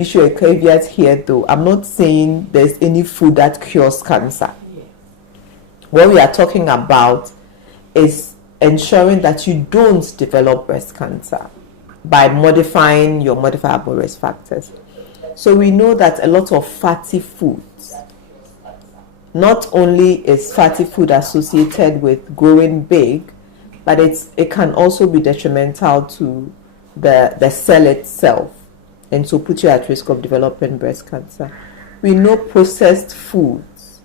issue a caveat here though. I'm not saying there's any food that cures cancer. What we are talking about is ensuring that you don't develop breast cancer by modifying your modifiable risk factors. So we know that a lot of fatty foods, not only is fatty food associated with growing big, but it can also be detrimental to the cell itself, and so put you at risk of developing breast cancer. We know processed foods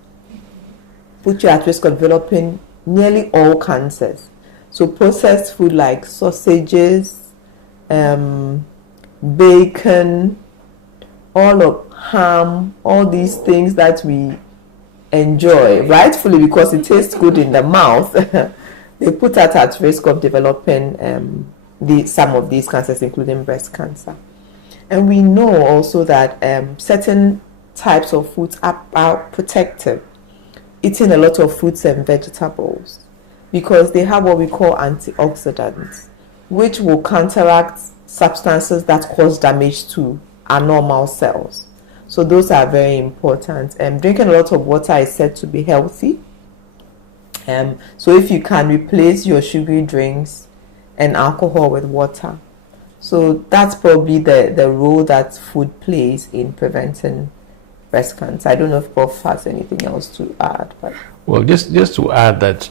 put you at risk of developing nearly all cancers. So processed food like sausages, bacon, all of ham, all these things that we enjoy, rightfully because it tastes good in the mouth, they put us at risk of developing some of these cancers, including breast cancer. And we know also that certain types of foods are protective. Eating a lot of fruits and vegetables, because they have what we call antioxidants, which will counteract substances that cause damage to our normal cells. So those are very important. Drinking a lot of water is said to be healthy. So if you can replace your sugary drinks and alcohol with water. So that's probably the role that food plays in preventing breast cancer. I don't know if Prof has anything else to add. But well, just to add that,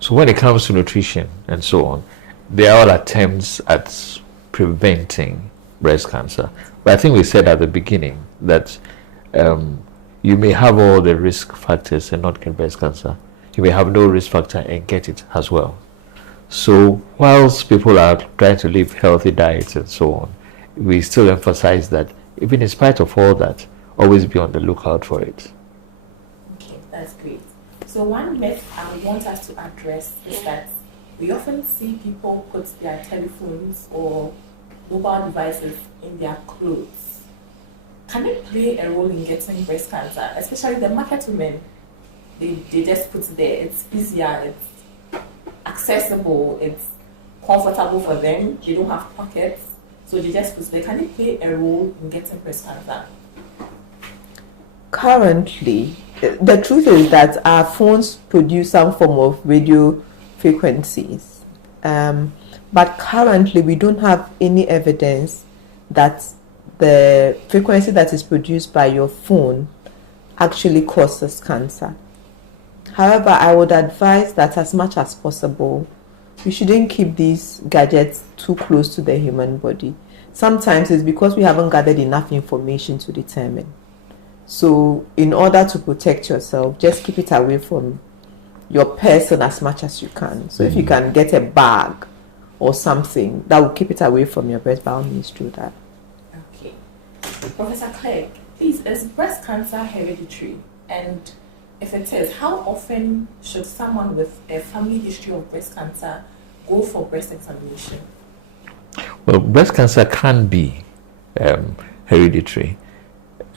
so when it comes to nutrition and so on, there are all attempts at preventing breast cancer. But I think we said at the beginning that you may have all the risk factors and not get breast cancer. You may have no risk factor and get it as well. So whilst people are trying to live healthy diets and so on, we still emphasize that even in spite of all that, always be on the lookout for it. Okay, that's great. So one myth I want us to address is that we often see people put their telephones or mobile devices in their clothes. Can it play a role in getting breast cancer? Especially the market women, they just put it there. It's easier, it's accessible, it's comfortable for them. They don't have pockets, so they just put it there. Can it play a role in getting breast cancer? Currently, the truth is that our phones produce some form of radio frequencies, but currently we don't have any evidence that the frequency that is produced by your phone actually causes cancer. However, I would advise that as much as possible, we shouldn't keep these gadgets too close to the human body. Sometimes it's because we haven't gathered enough information to determine. So in order to protect yourself, just keep it away from your person as much as you can. So if you can get a bag or something that will keep it away from your breast, by all means do that. Okay. Professor Clegg, please, is breast cancer hereditary? And if it is, how often should someone with a family history of breast cancer go for breast examination? Well, breast cancer can be hereditary.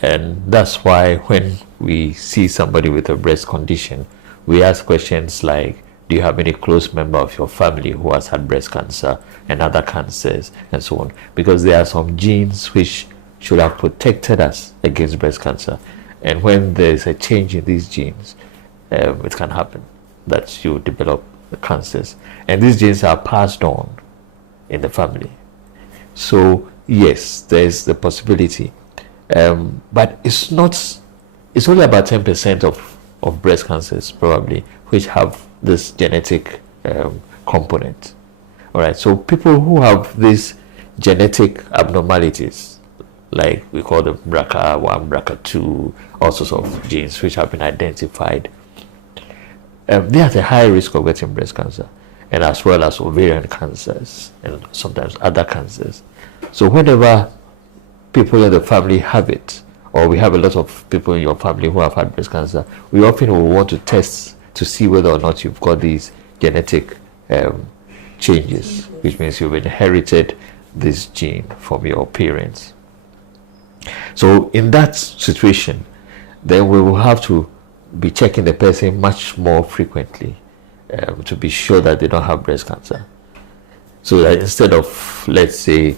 And that's why when we see somebody with a breast condition, we ask questions like, do you have any close member of your family who has had breast cancer and other cancers and so on? Because there are some genes which should have protected us against breast cancer. And when there's a change in these genes, it can happen that you develop the cancers. And these genes are passed on in the family. So yes, there's the possibility. But it's only about 10% of breast cancers probably which have this genetic component. All right, so people who have these genetic abnormalities, like we call them BRCA1, BRCA2, all sorts of genes which have been identified, they are at a high risk of getting breast cancer, and as well as ovarian cancers and sometimes other cancers. So whenever people in the family have it, or we have a lot of people in your family who have had breast cancer, we often will want to test to see whether or not you've got these genetic changes, which means you've inherited this gene from your parents. So in that situation, then we will have to be checking the person much more frequently to be sure that they don't have breast cancer. So that instead of, let's say,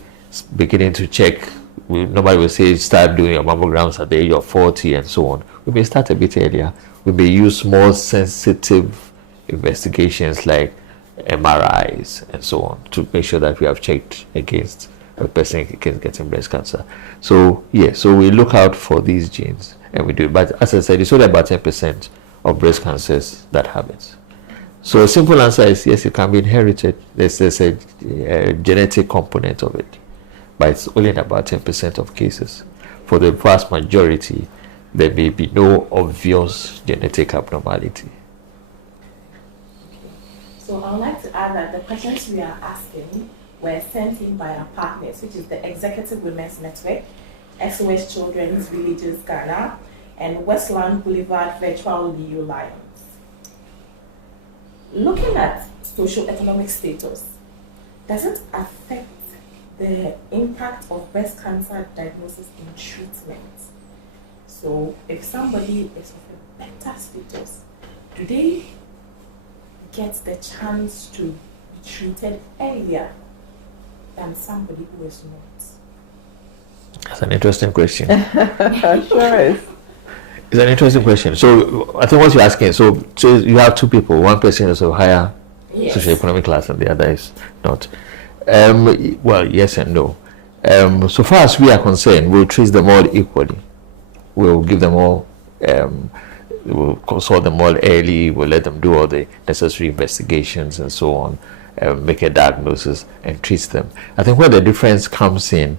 beginning to check nobody will say start doing your mammograms at the age of 40 and so on. We may start a bit earlier. We may use more sensitive investigations like MRIs and so on to make sure that we have checked against a person against getting breast cancer. So so we look out for these genes and we do it. But as I said, it's only about 10% of breast cancers that have it. So a simple answer is yes, it can be inherited. There's a genetic component of it, but it's only in about 10% of cases. For the vast majority, there may be no obvious genetic abnormality. So I would like to add that the questions we are asking were sent in by our partners, which is the Executive Women's Network, SOS Children's Villages Ghana, and Westland Boulevard Virtual Leo Lions. Looking at socioeconomic status, does it affect the impact of breast cancer diagnosis in treatment? So if somebody is of a better status, do they get the chance to be treated earlier than somebody who is not? That's an interesting question. Sure is. It's an interesting question. So I think what you're asking, so you have two people. One person is of higher socioeconomic class and the other is not. Well, yes and no. So far as we are concerned, we'll treat them all equally. We'll give them all, we'll consult them all early, we'll let them do all the necessary investigations and so on, make a diagnosis and treat them. I think where the difference comes in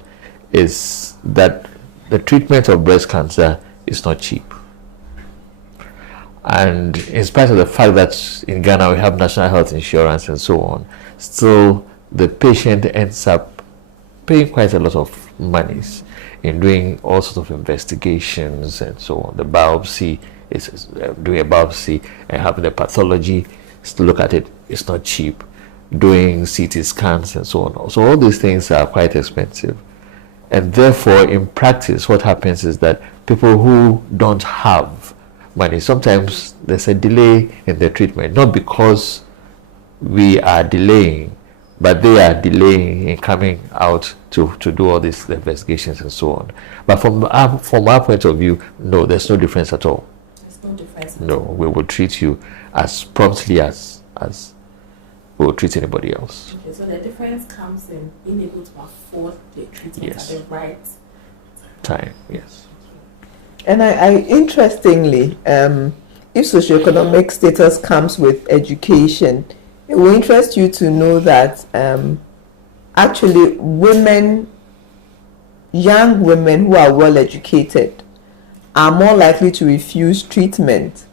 is that the treatment of breast cancer is not cheap. And in spite of the fact that in Ghana we have national health insurance and so on, still the patient ends up paying quite a lot of monies in doing all sorts of investigations and so on. The biopsy is doing a biopsy and having the pathology to look at it. It's not cheap. Doing CT scans and so on. So all these things are quite expensive. And therefore, in practice, what happens is that people who don't have money, sometimes there's a delay in the treatment, not because we are delaying, but they are delaying in coming out to do all these investigations and so on. But from our point of view, no, there's no difference at all. There's no difference. No, we will treat you as promptly as we will treat anybody else. Okay, so the difference comes in being able to afford the treatment at the right time. Yes. And I interestingly, if socioeconomic status comes with education, it will interest you to know that actually young women who are well educated are more likely to refuse treatment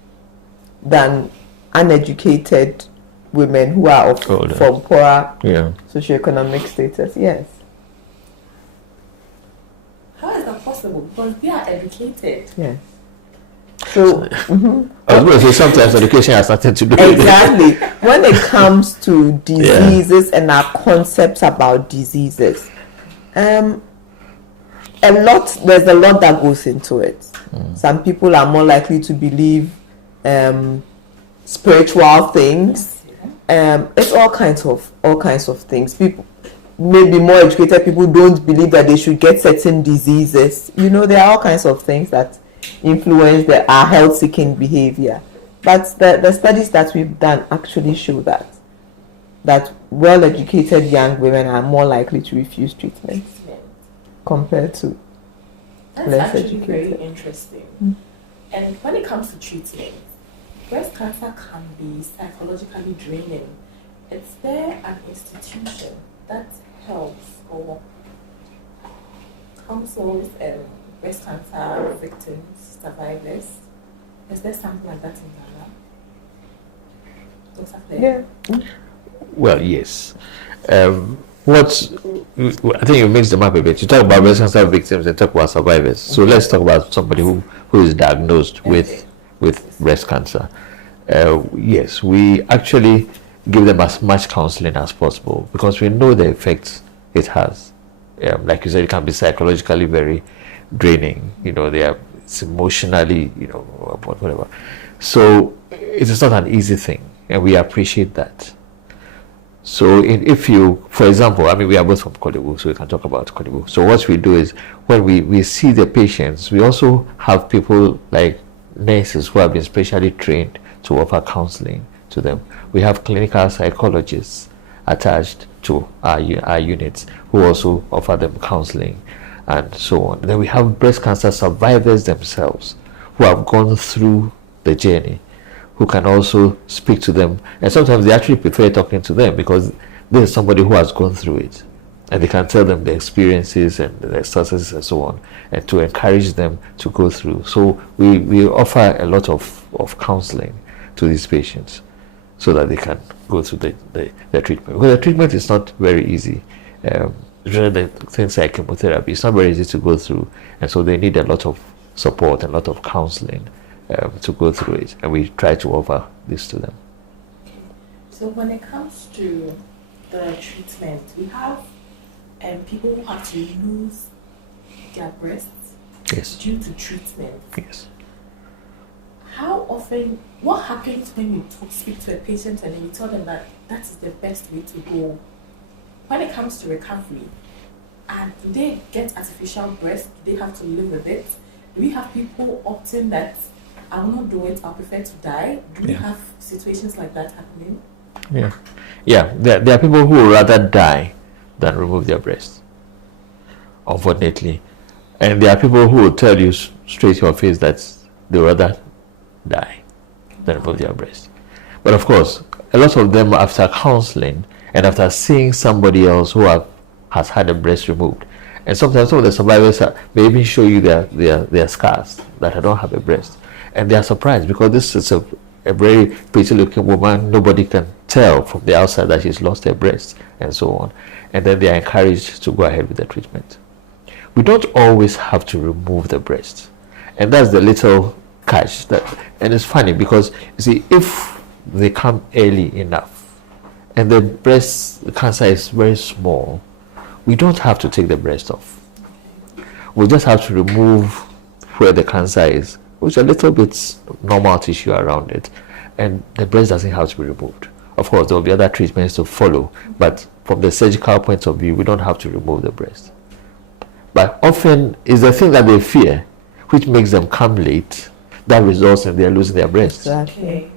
than uneducated women who are from poorer socioeconomic status. Yes. How is that possible? Because they are educated. Yes. So I was going to say sometimes education has nothing to do with it. Exactly. When it comes to diseases and our concepts about diseases, there's a lot that goes into it. Some people are more likely to believe spiritual things. It's all kinds of things. People, maybe more educated people, don't believe that they should get certain diseases. There are all kinds of things that influence our health-seeking behavior. But the studies that we've done actually show that well-educated young women are more likely to refuse treatment compared to less educated. That's actually very interesting. And when it comes to treatment, breast cancer can be psychologically draining. Is there an institution that helps or counsels breast cancer victims, survivors? Is there something like that in Ghana? Dr. Claire? Yeah. Well, yes. I think you mix them up a bit. You talk about breast cancer victims and talk about survivors. So let's talk about somebody who is diagnosed with breast cancer. Yes, we actually give them as much counseling as possible because we know the effects it has. Like you said, it can be psychologically very draining. It's emotionally, whatever. So it is not an easy thing, and we appreciate that. So if you, for example, I mean, we are both from Kolebu, so we can talk about Kolebu. So what we do is when we see the patients, we also have people like nurses who have been specially trained to offer counseling to them. We have clinical psychologists attached to our units who also offer them counseling and so on. Then we have breast cancer survivors themselves who have gone through the journey, who can also speak to them, and sometimes they actually prefer talking to them because there's somebody who has gone through it and they can tell them the experiences and the successes and so on, and to encourage them to go through. So we offer a lot of counseling to these patients so that they can go through the treatment. Because the treatment is not very easy. The things like chemotherapy, it's not very easy to go through, and so they need a lot of support, a lot of counseling to go through it, and we try to offer this to them. Okay. So when it comes to the treatment, we have people who have to lose their breasts Yes. due to treatment. Yes. How often, what happens when you speak to a patient and then you tell them that that is the best way to go? When it comes to recovery, and do they get artificial breasts? Do they have to live with it? Do we have people opting that I will not do it, I'll prefer to die? Do we have situations like that happening? Yeah. There are people who would rather die than remove their breast, unfortunately. And there are people who will tell you straight to your face that they would rather die than remove their breast. But of course, a lot of them, after counseling and after seeing somebody else who has had a breast removed, and sometimes some of the survivors may even show you their scars that I don't have a breast, and they are surprised because this is a very pretty looking woman. Nobody can tell from the outside that she's lost her breast and so on, and then they are encouraged to go ahead with the treatment. We don't always have to remove the breast, and that's the little catch. And it's funny because you see, if they come early enough and the breast cancer is very small, we don't have to take the breast off. We just have to remove where the cancer is, with a little bit normal tissue around it, and the breast doesn't have to be removed. Of course, there will be other treatments to follow, but from the surgical point of view, we don't have to remove the breast. But often it's the thing that they fear, which makes them come late, that results in their losing their breast. Exactly.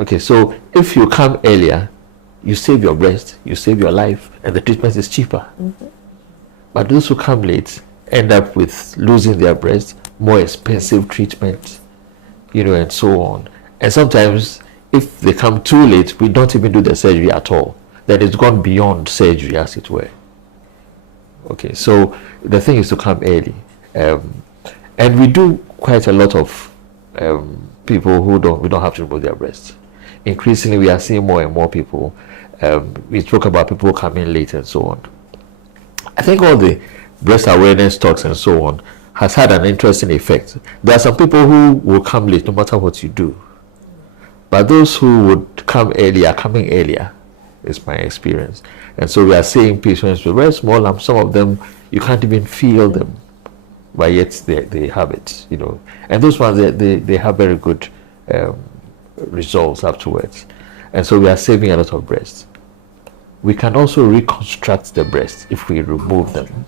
Okay, so if you come earlier, you save your breast, you save your life, and the treatment is cheaper. Mm-hmm. But those who come late end up with losing their breast, more expensive treatment, and so on. And sometimes, if they come too late, we don't even do the surgery at all. Then it's gone beyond surgery, as it were. Okay, so the thing is to come early. And we do quite a lot of people who we don't have to remove their breasts. Increasingly, we are seeing more and more people. We talk about people coming late and so on. I think all the breast awareness talks and so on has had an interesting effect. There are some people who will come late no matter what you do. But those who would come earlier, coming earlier, is my experience. And so we are seeing patients with very small lumps. Some of them, you can't even feel them, but yet they have it, And those ones, they have very good results afterwards. And so we are saving a lot of breasts. We can also reconstruct the breast if we remove them.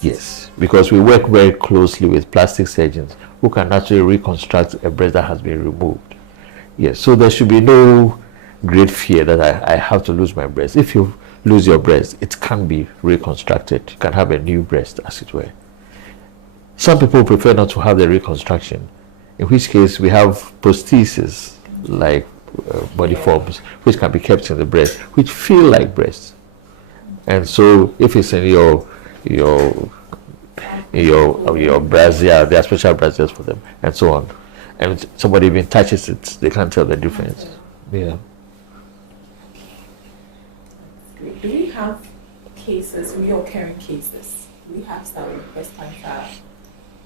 Yes, because we work very closely with plastic surgeons who can actually reconstruct a breast that has been removed. Yes, so there should be no great fear that I have to lose my breast. If you lose your breast, it can be reconstructed. You can have a new breast, as it were. Some people prefer not to have the reconstruction, in which case we have prostheses like body forms which can be kept in the breast, which feel like breasts. And so if it's in your brassiere, there are special brassiere for them, and so on. And somebody even touches it, they can't tell the difference. Yeah. Do we have cases, reoccurring cases? We have some breast cancer,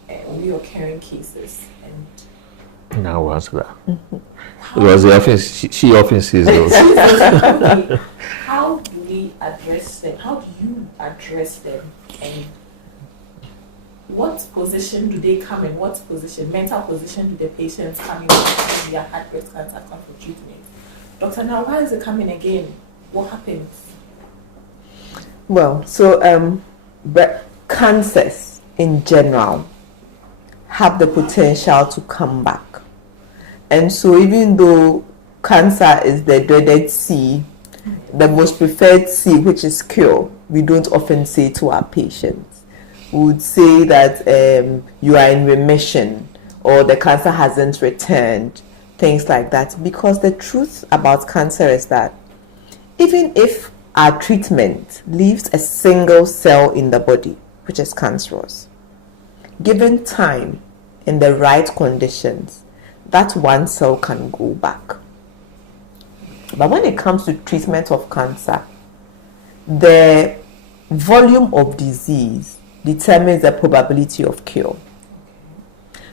reoccurring cases, and now we'll answer that. Because she often sees those. How do we address them? How do you address them? And what position do they come in? What position, mental position, do the patients come in when they had breast cancer, come for treatment? Doctor, now why is it coming again? what happens? Well, so cancers in general have the potential to come back. And so even though cancer is the dreaded C, the most preferred C, which is cure, we don't often say to our patients. We would say that you are in remission or the cancer hasn't returned, things like that. Because the truth about cancer is that even if our treatment leaves a single cell in the body, which is cancerous, given time in the right conditions, that one cell can go back. But when it comes to treatment of cancer, the volume of disease determines the probability of cure.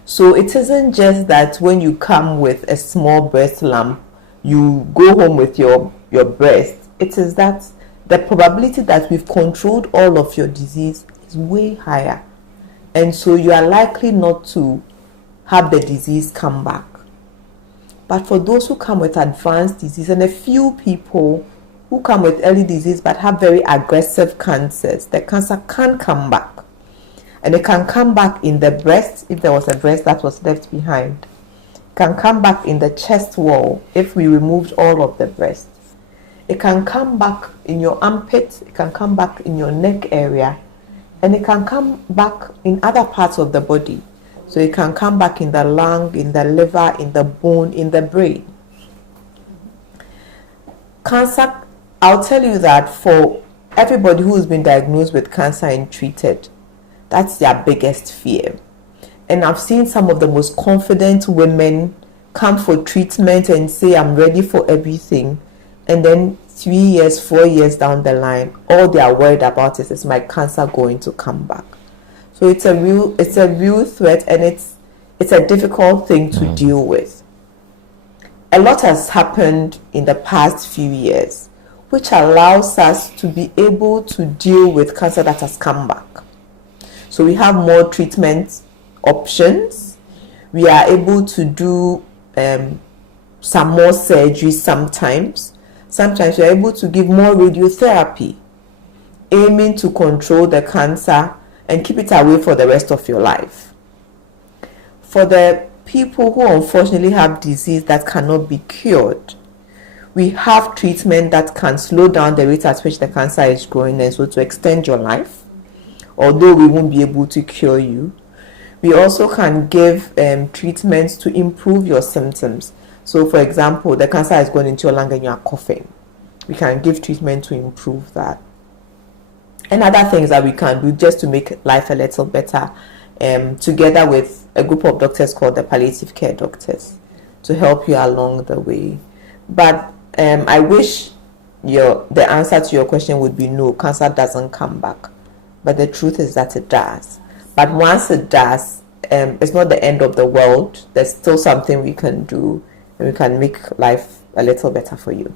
So it isn't just that when you come with a small breast lump, you go home with your breast. It is that the probability that we've controlled all of your disease is way higher. And so you are likely not to have the disease come back. But for those who come with advanced disease, and a few people who come with early disease but have very aggressive cancers, the cancer can come back. And it can come back in the breast, if there was a breast that was left behind. It can come back in the chest wall if we removed all of the breast. It can come back in your armpit, it can come back in your neck area, and it can come back in other parts of the body. So it can come back in the lung, in the liver, in the bone, in the brain. Cancer, I'll tell you that for everybody who's been diagnosed with cancer and treated, that's their biggest fear. And I've seen some of the most confident women come for treatment and say, I'm ready for everything. And then 3 years, 4 years down the line, all they are worried about is my cancer going to come back? So it's a real threat, and it's a difficult thing to deal with. A lot has happened in the past few years, which allows us to be able to deal with cancer that has come back. So we have more treatment options. We are able to do some more surgery sometimes. Sometimes we are able to give more radiotherapy, aiming to control the cancer and keep it away for the rest of your life. For the people who unfortunately have disease that cannot be cured, we have treatment that can slow down the rate at which the cancer is growing, and so to extend your life, although we won't be able to cure you. We also can give treatments to improve your symptoms. So for example, the cancer is going into your lung and you are coughing. We can give treatment to improve that. And other things that we can do just to make life a little better, together with a group of doctors called the palliative care doctors, to help you along the way. But I wish the answer to your question would be no, cancer doesn't come back. But the truth is that it does. But once it does, it's not the end of the world. There's still something we can do, and we can make life a little better for you.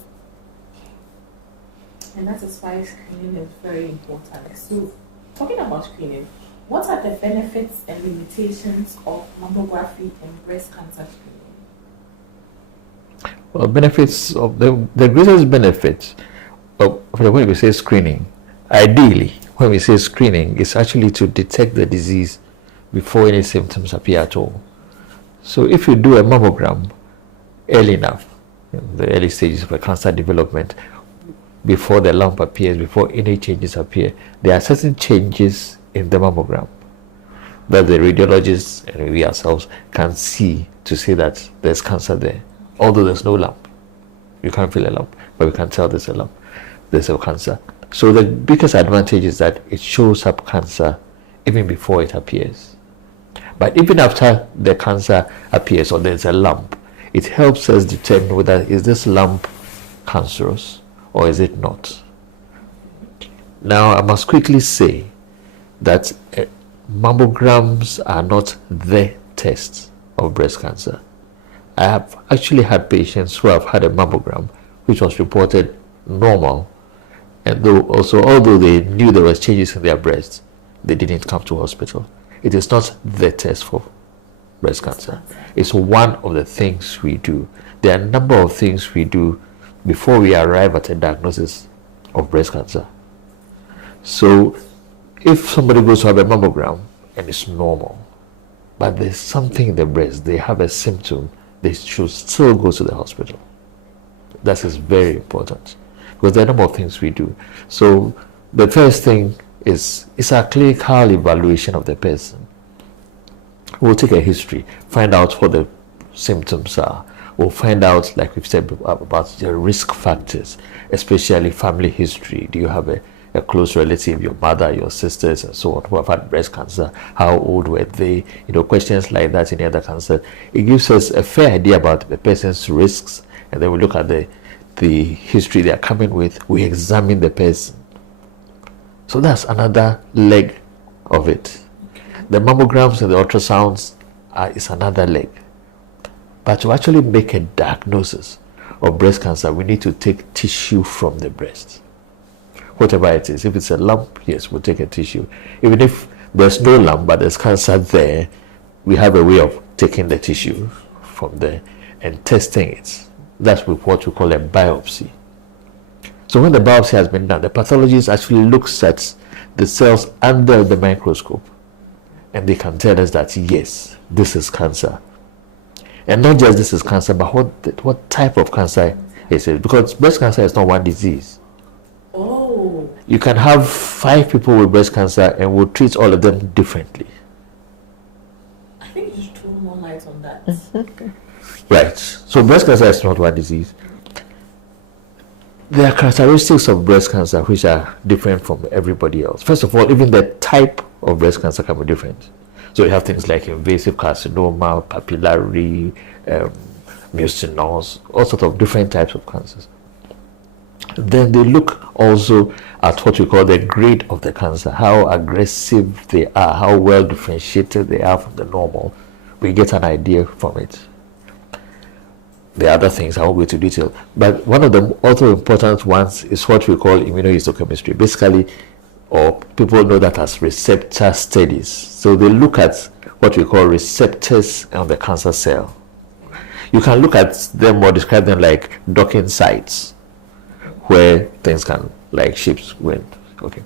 And that is why screening is very important. So, talking about screening, what are the benefits and limitations of mammography and breast cancer screening? Well, benefits of the greatest benefits of when we say screening, ideally, when we say screening, is actually to detect the disease before any symptoms appear at all. So if you do a mammogram early enough, in the early stages of a cancer development, before the lump appears, before any changes appear, there are certain changes in the mammogram that the radiologists and we ourselves can see to say that there's cancer there, although there's no lump. You can't feel a lump, but we can tell there's a lump, there's a cancer. So the biggest advantage is that it shows up cancer even before it appears. But even after the cancer appears or there's a lump, it helps us determine whether is this lump cancerous or is it not. Now, I must quickly say that mammograms are not the test of breast cancer. I have actually had patients who have had a mammogram which was reported normal, and although they knew there was changes in their breasts, they didn't come to hospital. It is not the test for breast cancer. It's one of the things we do. There are a number of things we do before we arrive at a diagnosis of breast cancer. So if somebody goes to have a mammogram and it's normal, but there's something in the breast, they have a symptom, they should still go to the hospital. That is very important, because there are a number of things we do. So the first thing is a clinical evaluation of the person. We'll take a history, find out what the symptoms are. We'll find out, like we've said, about the risk factors, especially family history. Do you have a close relative, your mother, your sisters, and so on, who have had breast cancer? How old were they? Questions like that in other cancer. It gives us a fair idea about the person's risks, and then we look at the history they are coming with. We examine the person. So that's another leg of it. The mammograms and the ultrasounds is another leg. But to actually make a diagnosis of breast cancer, we need to take tissue from the breast. Whatever it is. If it's a lump, yes, we'll take a tissue. Even if there's no lump, but there's cancer there, we have a way of taking the tissue from there and testing it. That's with what we call a biopsy. So when the biopsy has been done, the pathologist actually looks at the cells under the microscope, and they can tell us that, yes, this is cancer. And not just this is cancer, but what type of cancer is it? Because breast cancer is not one disease. Oh. You can have 5 people with breast cancer and we'll treat all of them differently. I think you should throw more light on that. Right. So breast cancer is not one disease. There are characteristics of breast cancer which are different from everybody else. First of all, even the type of breast cancer can be different. So you have things like invasive carcinoma, papillary, mucinous, all sorts of different types of cancers. Then they look also at what we call the grade of the cancer, how aggressive they are, how well differentiated they are from the normal. We get an idea from it. The other things I won't go into detail, but one of the other important ones is what we call immunohistochemistry. Basically, or people know that as receptor studies. So they look at what we call receptors on the cancer cell. You can look at them or describe them like docking sites where things can, like ships went. Okay.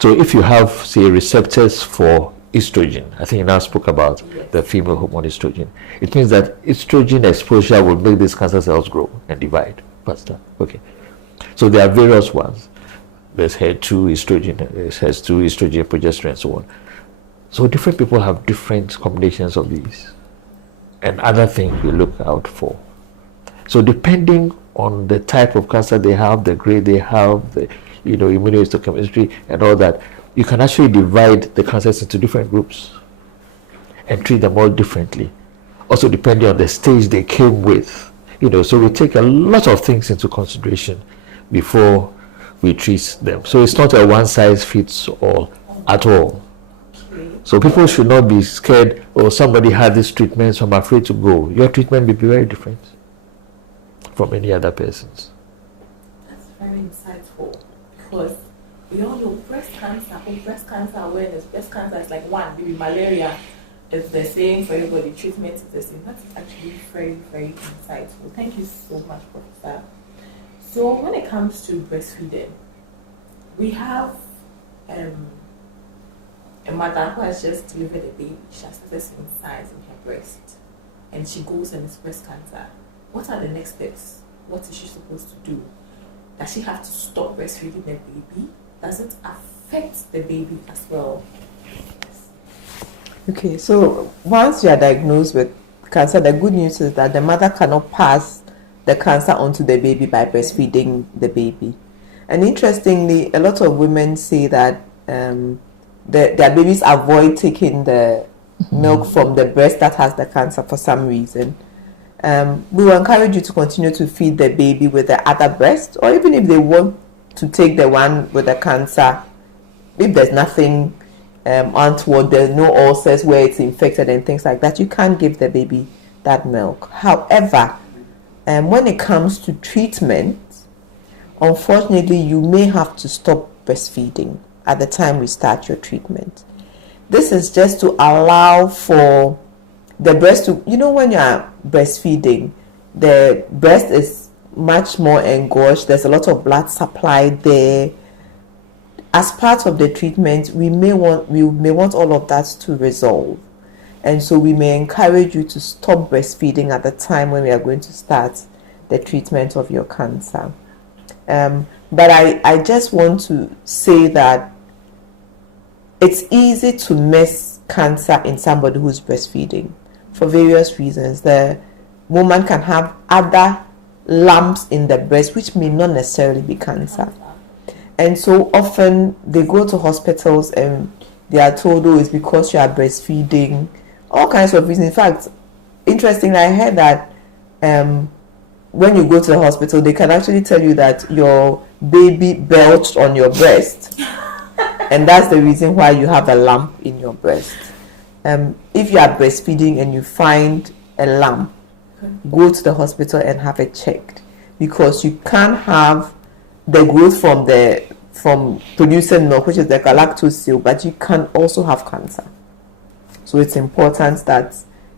So if you have, say, receptors for estrogen, I think you now spoke about the female hormone estrogen. It means that estrogen exposure will make these cancer cells grow and divide faster. Okay. So there are various ones. There's HER2 estrogen, there's HER2 estrogen, progesterone, and so on. So different people have different combinations of these and other things we look out for. So depending on the type of cancer they have, the grade they have, the immunohistochemistry and all that, you can actually divide the cancers into different groups and treat them all differently. Also depending on the stage they came with. So we take a lot of things into consideration before we treat them. So it's not a one size fits all at all. So people should not be scared, or somebody had this treatment, so I'm afraid to go. Your treatment will be very different from any other person's. That's very insightful, because we all know breast cancer awareness. Breast cancer is like one, maybe malaria is the same for everybody, treatment is the same. That's actually very, very insightful. Thank you so much, Professor. So when it comes to breastfeeding, we have a mother who has just delivered a baby. She has started seeing signs in her breast, and she goes and it's breast cancer. What are the next steps? What is she supposed to do? Does she have to stop breastfeeding the baby? Does it affect the baby as well? Okay, so once you are diagnosed with cancer, the good news is that the mother cannot pass the cancer onto the baby by breastfeeding the baby. And interestingly, a lot of women say that their babies avoid taking the milk from the breast that has the cancer for some reason. We will encourage you to continue to feed the baby with the other breast, or even if they want to take the one with the cancer, if there's nothing untoward, there's no ulcers where it's infected and things like that, you can't give the baby that milk. However, when it comes to treatment, unfortunately, you may have to stop breastfeeding at the time we start your treatment. This is just to allow for the breast to, when you are breastfeeding, the breast is much more engorged. There's a lot of blood supply there. As part of the treatment, we may want all of that to resolve. And so we may encourage you to stop breastfeeding at the time when we are going to start the treatment of your cancer. But I just want to say that it's easy to miss cancer in somebody who's breastfeeding for various reasons. The woman can have other lumps in the breast which may not necessarily be cancer. And so often they go to hospitals and they are told, oh, it's because you are breastfeeding, all kinds of reasons. In fact, interestingly, I heard that when you go to the hospital, they can actually tell you that your baby belched on your breast. And that's the reason why you have a lump in your breast. If you are breastfeeding and you find a lump, go to the hospital and have it checked, because you can't have the growth from producing milk, which is like a lactose seal, but you can also have cancer. So it's important that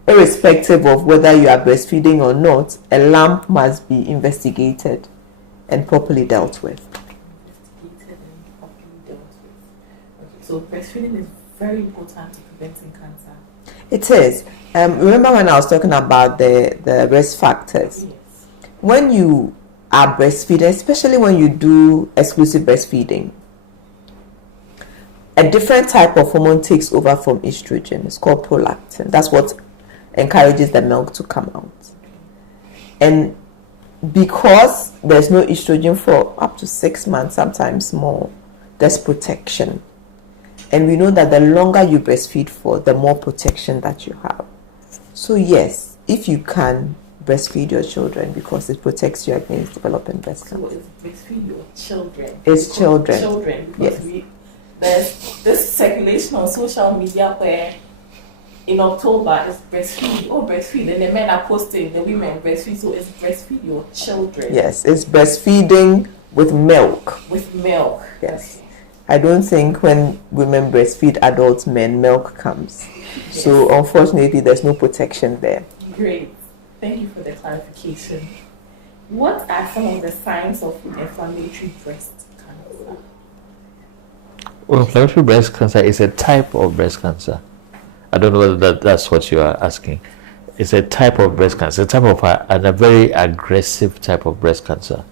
irrespective of whether you are breastfeeding or not, a lump must be investigated and properly dealt with. So breastfeeding is very important to preventing cancer. It is. Remember when I was talking about the risk factors? Yes. When you are breastfeeding, especially when you do exclusive breastfeeding, a different type of hormone takes over from estrogen. It's called prolactin. That's what encourages the milk to come out. And because there's no estrogen for up to 6 months, sometimes more, there's protection. And we know that the longer you breastfeed for, the more protection that you have. So yes, if you can, breastfeed your children, because it protects you against developing breast cancer. So it's breastfeed your children. It's children. Children, because yes. There's this circulation on social media where in October it's breastfeed, and the men are posting the women breastfeed, so it's breastfeed your children. Yes, it's breastfeeding with milk. With milk. Yes. I don't think when women breastfeed adult men, milk comes. Yes. So unfortunately, there's no protection there. Great. Thank you for the clarification. What are some of the signs of inflammatory breast cancer? Well, inflammatory breast cancer is a type of breast cancer. I don't know whether that's what you are asking. It's a type of breast cancer, a type of a very aggressive type of breast cancer.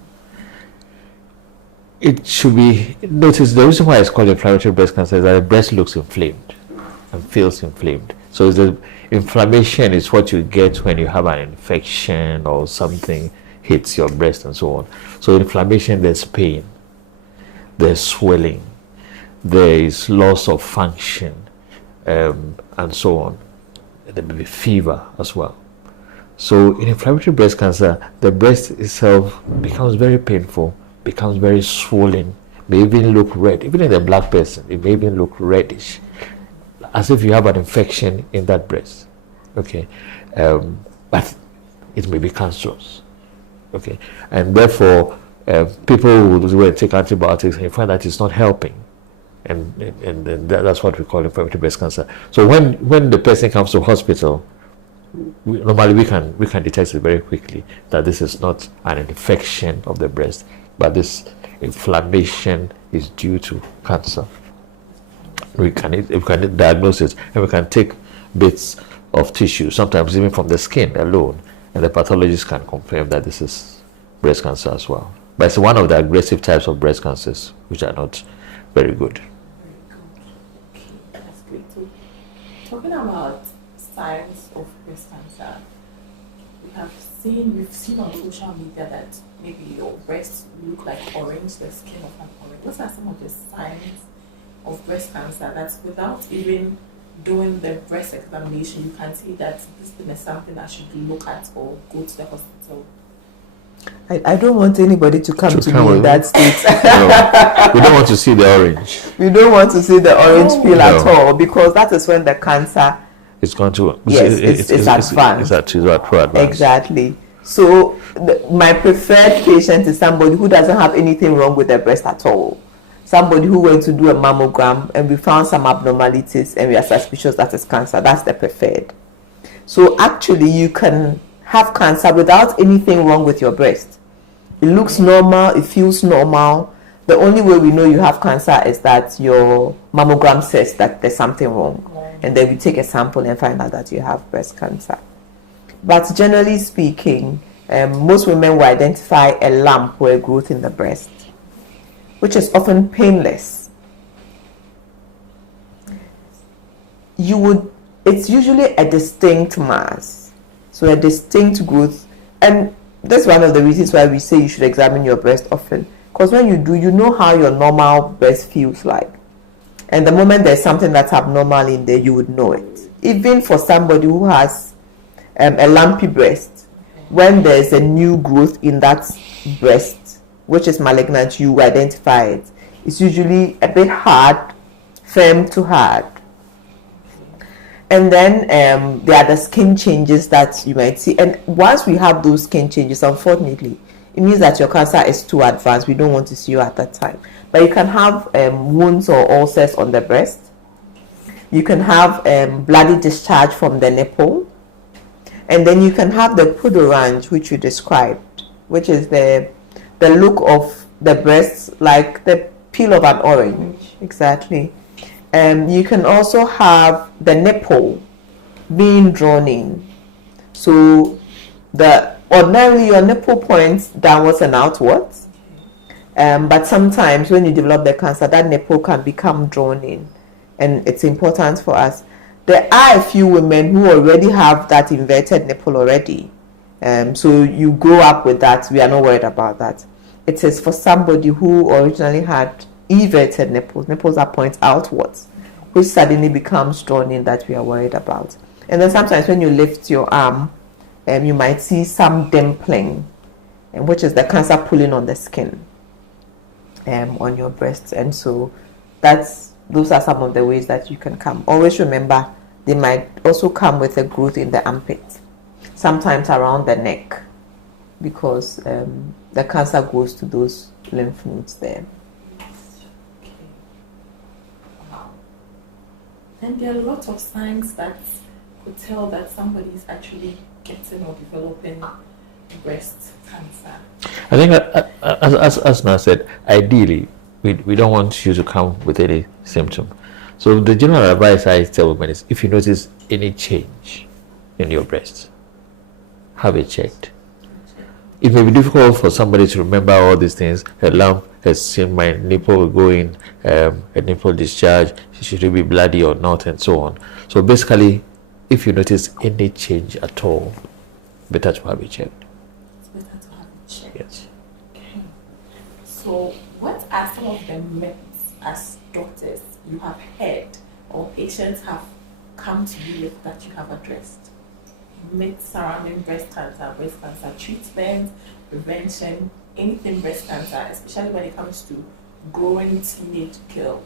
It should be noticed, the reason why it's called inflammatory breast cancer is that the breast looks inflamed and feels inflamed. So the inflammation is what you get when you have an infection or something hits your breast and so on. So inflammation, there's pain, there's swelling, there is loss of function, and so on. There may be fever as well. So in inflammatory breast cancer, the breast itself becomes very painful, becomes very swollen, may even look red. Even in the black person, it may even look reddish, as if you have an infection in that breast. Okay, but it may be cancerous. Okay, and therefore people will take antibiotics and find that it's not helping, and that's what we call inflammatory breast cancer. So when the person comes to hospital, normally we can detect it very quickly that this is not an infection of the breast, but this inflammation is due to cancer. We can diagnose it, and we can take bits of tissue, sometimes even from the skin alone, and the pathologist can confirm that this is breast cancer as well. But it's one of the aggressive types of breast cancers, which are not very good. Okay, that's great. So, talking about signs of breast cancer, we've seen on social media that maybe your breasts look like orange, the skin of an orange. What are some of the signs of breast cancer that without even doing the breast examination, you can see that this thing is something that should look at or go to the hospital? I don't want anybody to come to me in that state. No, we don't want to see the orange. We don't want to see the orange peel at all, because that is when the cancer is going to it's advanced. It's advanced. Exactly. So my preferred patient is somebody who doesn't have anything wrong with their breast at all. Somebody who went to do a mammogram and we found some abnormalities and we are suspicious that it's cancer. That's the preferred. So actually you can have cancer without anything wrong with your breast. It looks normal, it feels normal. The only way we know you have cancer is that your mammogram says that there's something wrong. And then we take a sample and find out that you have breast cancer. But generally speaking, most women will identify a lump or a growth in the breast, which is often painless. It's usually a distinct mass, so a distinct growth, and that's one of the reasons why we say you should examine your breast often, because when you do, you know how your normal breast feels like, and the moment there's something that's abnormal in there, you would know it. Even for somebody who has a lumpy breast, when there's a new growth in that breast which is malignant, you identify it. It's usually a bit hard, firm to hard. And then there are the skin changes that you might see. And once we have those skin changes, unfortunately, it means that your cancer is too advanced. We don't want to see you at that time. But you can have wounds or ulcers on the breast. You can have bloody discharge from the nipple. And then you can have the pudorange, which you described, which is the look of the breast like the peel of an orange. Exactly. You can also have the nipple being drawn in. So ordinarily your nipple points downwards and outwards. But sometimes when you develop the cancer, that nipple can become drawn in. And it's important for us. There are a few women who already have that inverted nipple already. So you grow up with that. We are not worried about that. It is for somebody who originally had everted nipples that point outwards, which suddenly becomes drawn in, that we are worried about. And then sometimes when you lift your arm, you might see some dimpling, which is the cancer pulling on the skin on your breasts. And so those are some of the ways that you can come. Always remember, they might also come with a growth in the armpit, sometimes around the neck, because the cancer goes to those lymph nodes there. And there are lots of signs that could tell that somebody is actually getting or developing breast cancer. I think, as Na said, ideally, we don't want you to come with any symptom. So the general advice I tell women is, if you notice any change in your breast, have it checked. It may be difficult for somebody to remember all these things. A lump has seen my nipple going, a nipple discharge, should it be bloody or not, and so on. So basically, if you notice any change at all, better to have it checked. It's better to have it checked. Yes. Okay. So what are some of the myths as doctors you have heard or patients have come to you with that you have addressed? Myths surrounding breast cancer treatment, prevention, anything breast cancer, especially when it comes to growing teenage girls.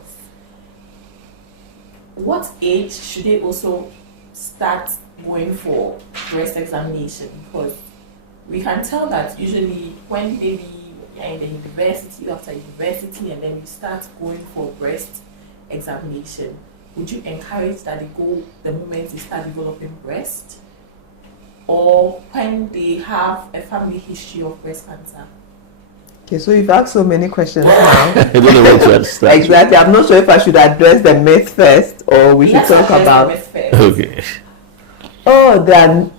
What age should they also start going for breast examination? Because we can tell that usually when maybe you're in the university, after university, and then you start going for breast examination, would you encourage that they go the moment they start developing breast, or when they have a family history of breast cancer? Okay, so you've asked so many questions now. I don't know where to understand. Exactly. I'm not sure if I should address the myth first, or we should talk about. Okay. Oh,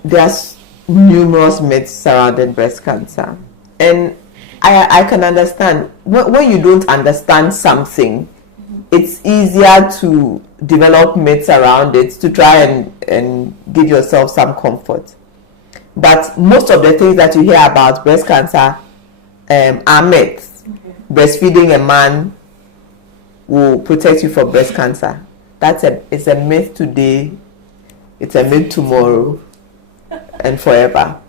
there's numerous myths surrounding breast cancer, and I can understand when you don't understand something, it's easier to develop myths around it to try and give yourself some comfort. But most of the things that you hear about breast cancer are myths. Breastfeeding a man will protect you from breast cancer. It's a myth today, it's a myth tomorrow, and forever.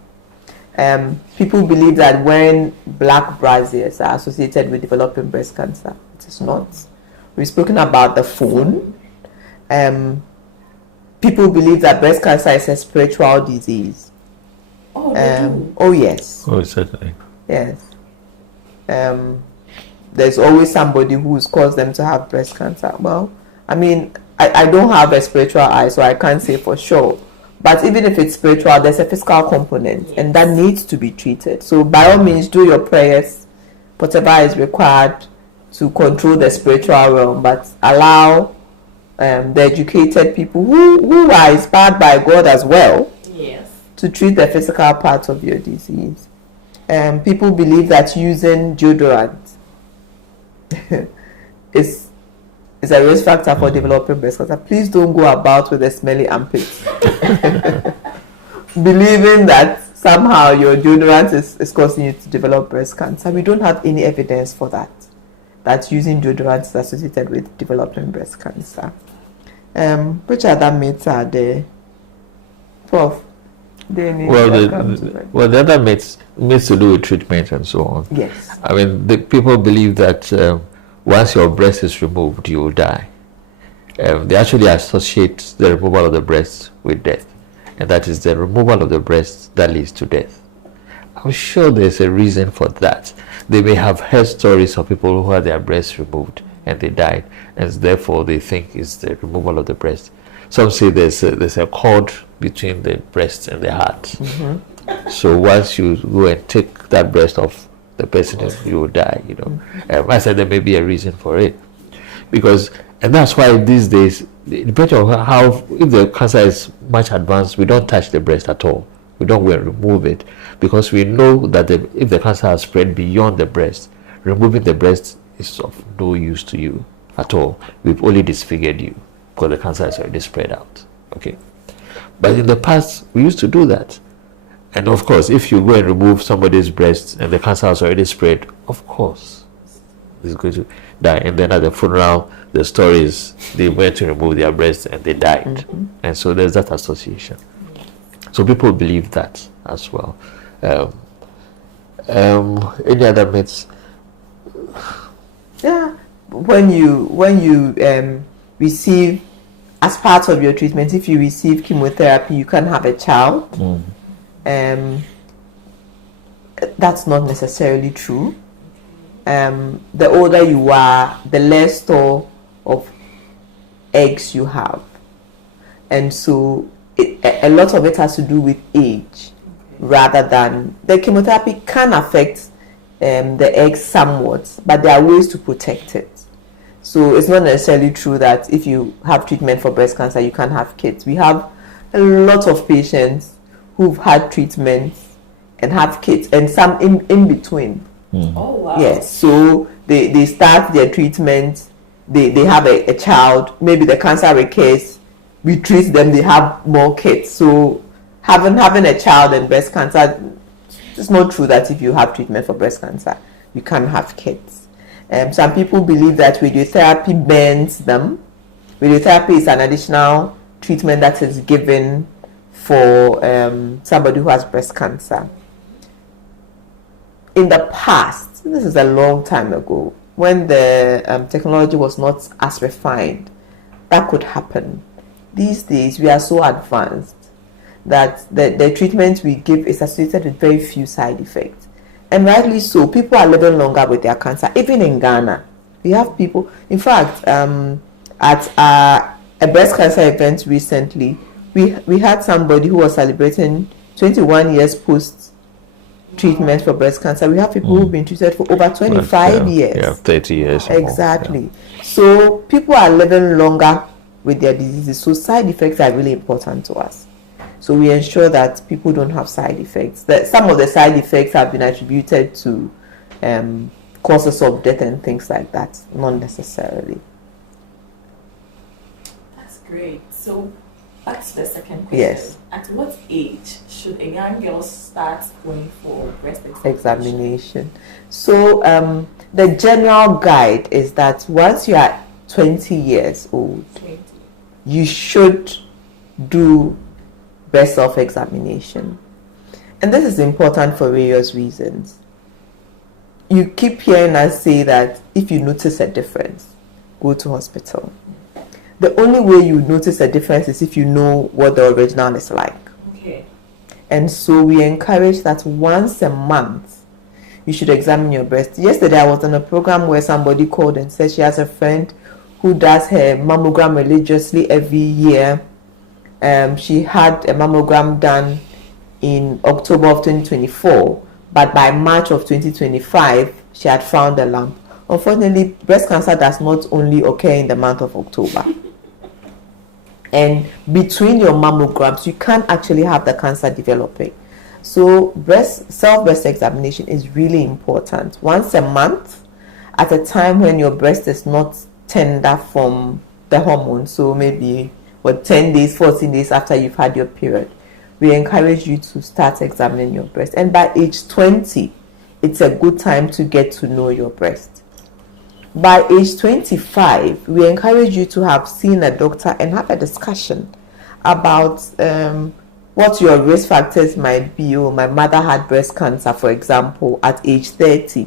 People believe that wearing black braziers are associated with developing breast cancer. It is not. We've spoken about the phone. People believe that breast cancer is a spiritual disease. Oh, they do? Oh yes. Oh, certainly. Yes. There's always somebody who's caused them to have breast cancer. Well, I mean, I don't have a spiritual eye, so I can't say for sure. But even if it's spiritual, there's a physical component, Yes. and that needs to be treated. So by all means, do your prayers, whatever is required to control the spiritual realm, but allow the educated people who are inspired by God as well Yes. to treat the physical part of your disease. People believe that using deodorant is a risk factor for developing breast cancer. Please don't go about with a smelly armpit, believing that somehow your deodorant is causing you to develop breast cancer. We don't have any evidence for that using deodorant is associated with developing breast cancer. Which other myths are there? Prof, the other myths to do with treatment and so on. Yes. I mean, the people believe that once your breast is removed, you will die. They actually associate the removal of the breast with death, and that is the removal of the breast that leads to death. I'm sure there's a reason for that. They may have heard stories of people who had their breasts removed and they died, and therefore they think it's the removal of the breast. Some say there's a cord between the breast and the heart. Mm-hmm. So once you go and take that breast off the person, you will die. I said there may be a reason for it, and that's why these days, depending on how, if the cancer is much advanced, we don't touch the breast at all. We don't go and remove it, because we know that if the cancer has spread beyond the breast, removing the breast is of no use to you at all. We've only disfigured you because the cancer has already spread out. Okay, but in the past we used to do that, and of course, if you go and remove somebody's breast and the cancer has already spread, of course, it's going to die. And then at the funeral, the story is they went to remove their breast and they died. Mm-hmm. And so there's that association. So people believe that as well. Any other myths? Yeah, when you receive, as part of your treatment, if you receive chemotherapy, you can have a child. That's not necessarily true. The older you are, the less store of eggs you have, and so a lot of it has to do with age, rather than the chemotherapy can affect the eggs somewhat, but there are ways to protect it. So it's not necessarily true that if you have treatment for breast cancer, you can't have kids. We have a lot of patients who've had treatments and have kids, and some in between. Oh wow. Yes, so they start their treatment, they have a child, maybe the cancer recurs, we treat them, they have more kids. So having a child and breast cancer, it's not true that if you have treatment for breast cancer, you can't have kids. Some people believe that radiotherapy burns them. Radiotherapy is an additional treatment that is given for somebody who has breast cancer. In the past, this is a long time ago, when the technology was not as refined, that could happen. These days, we are so advanced that the treatment we give is associated with very few side effects. And rightly so, people are living longer with their cancer. Even in Ghana, we have people, in fact, at a breast cancer event recently, we had somebody who was celebrating 21 years post treatment for breast cancer. We have people who've been treated for over 25 years. Yeah, 30 years. Exactly. More, yeah. So people are living longer with their diseases. So side effects are really important to us. So we ensure that people don't have side effects. Some of the side effects have been attributed to causes of death and things like that, not necessarily. That's great. So back to the second question. Yes. At what age should a young girl start going for breast examination? So the general guide is that once you are 20 years old, you should do breast self-examination. And this is important for various reasons. You keep hearing us say that if you notice a difference, go to hospital. The only way you notice a difference is if you know what the original is like. Okay. And so we encourage that once a month, you should examine your breast. Yesterday, I was on a program where somebody called and said she has a friend who does her mammogram religiously every year. she had a mammogram done in October of 2024, but by March of 2025, she had found a lump. Unfortunately, breast cancer does not only occur in the month of October. And between your mammograms, you can actually have the cancer developing. So self-breast examination is really important. Once a month, at a time when your breast is not tender from the hormone, so maybe 10 days, 14 days after you've had your period, we encourage you to start examining your breast. And by age 20, it's a good time to get to know your breast. By age 25, we encourage you to have seen a doctor and have a discussion about what your risk factors might be. Oh, my mother had breast cancer, for example, at age 30.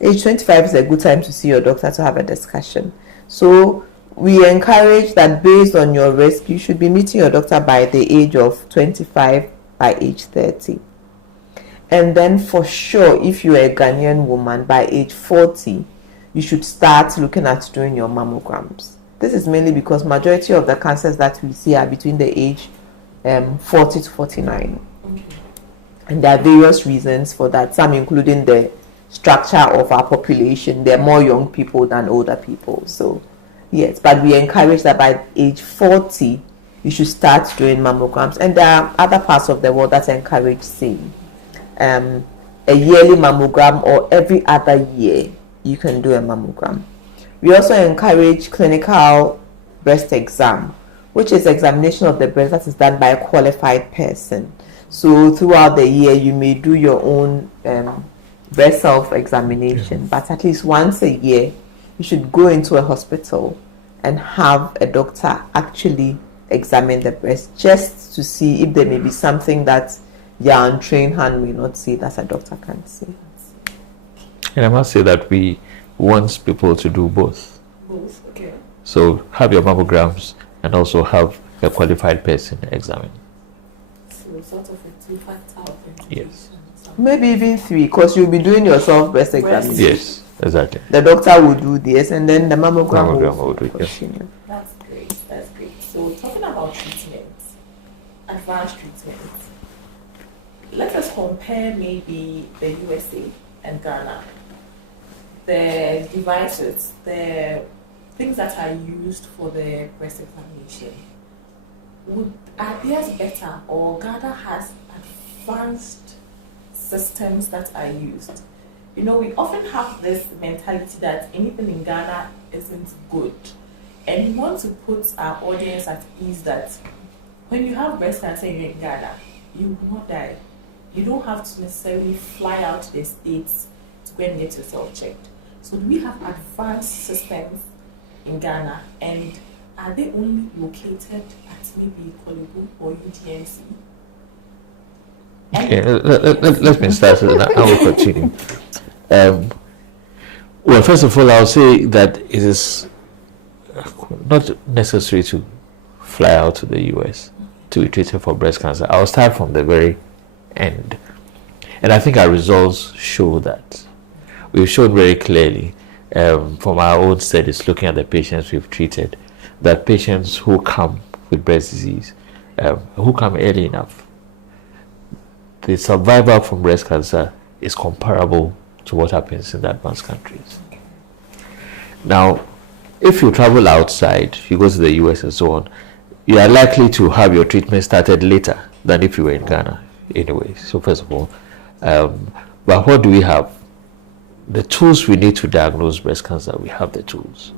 Age 25 is a good time to see your doctor to have a discussion. So we encourage that based on your risk, you should be meeting your doctor by the age of 25, by age 30. And then for sure, if you're a Ghanaian woman, by age 40, you should start looking at doing your mammograms. This is mainly because majority of the cancers that we see are between the age 40 to 49. Okay. And there are various reasons for that, some including the structure of our population. There are more young people than older people. So yes, but we encourage that by age 40, you should start doing mammograms. And there are other parts of the world that encourage saying a yearly mammogram, or every other year you can do a mammogram. We also encourage clinical breast exam, which is examination of the breast that is done by a qualified person. So throughout the year, you may do your own breast self-examination, but at least once a year, you should go into a hospital and have a doctor actually examine the breast, just to see if there may be something that your untrained hand may not see that a doctor can see. And I must say that we want people to do both. Both, okay. So have your mammograms and also have a qualified person examine. So sort of a two-factor authentication. Yes. Maybe even 3, because you'll be doing your self-breast examination. Yes, exactly. The doctor will do this, and then the mammogram will do it. Yes. continue. That's great. That's great. So talking about treatment, advanced treatment, let us compare maybe the USA and Ghana. The devices, the things that are used for the breast examination, are theirs better, or Ghana has advanced systems that are used? You know, we often have this mentality that anything in Ghana isn't good, and we want to put our audience at ease that when you have breast cancer in Ghana, you will not die. You don't have to necessarily fly out to the States to go and get yourself checked. So do we have advanced systems in Ghana, and are they only located at maybe Kolebu or UTMC? Okay, let me start and I will continue. Well, first of all, I'll say that it is not necessary to fly out to the US to be treated for breast cancer. I'll start from the very end. And I think our results show that. We've shown very clearly from our own studies, looking at the patients we've treated, that patients who come with breast disease, who come early enough, the survival from breast cancer is comparable to what happens in the advanced countries. Now, if you travel outside, you go to the US and so on, you are likely to have your treatment started later than if you were in Ghana anyway. So first of all, but what do we have? The tools we need to diagnose breast cancer, we have the tools.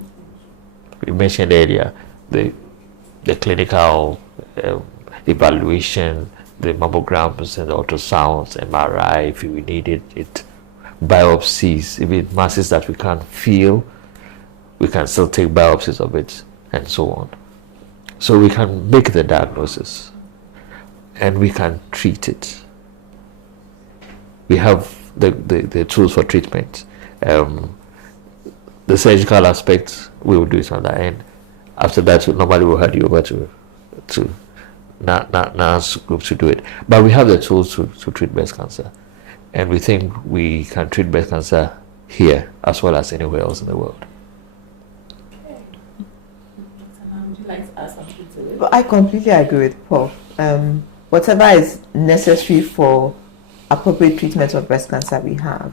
We mentioned earlier the clinical evaluation, the mammograms and the ultrasounds, MRI if we need it, biopsies, even masses that we can't feel, we can still take biopsies of it, and so on. So we can make the diagnosis and we can treat it. We have the tools for treatment. The surgical aspect, we will do it on the end. After that, normally we'll hand you over to NAS group to do it. But we have the tools to treat breast cancer. And we think we can treat breast cancer here as well as anywhere else in the world. Okay. Would you like to add something to it? I completely agree with Paul. Whatever is necessary for appropriate treatment of breast cancer, we have.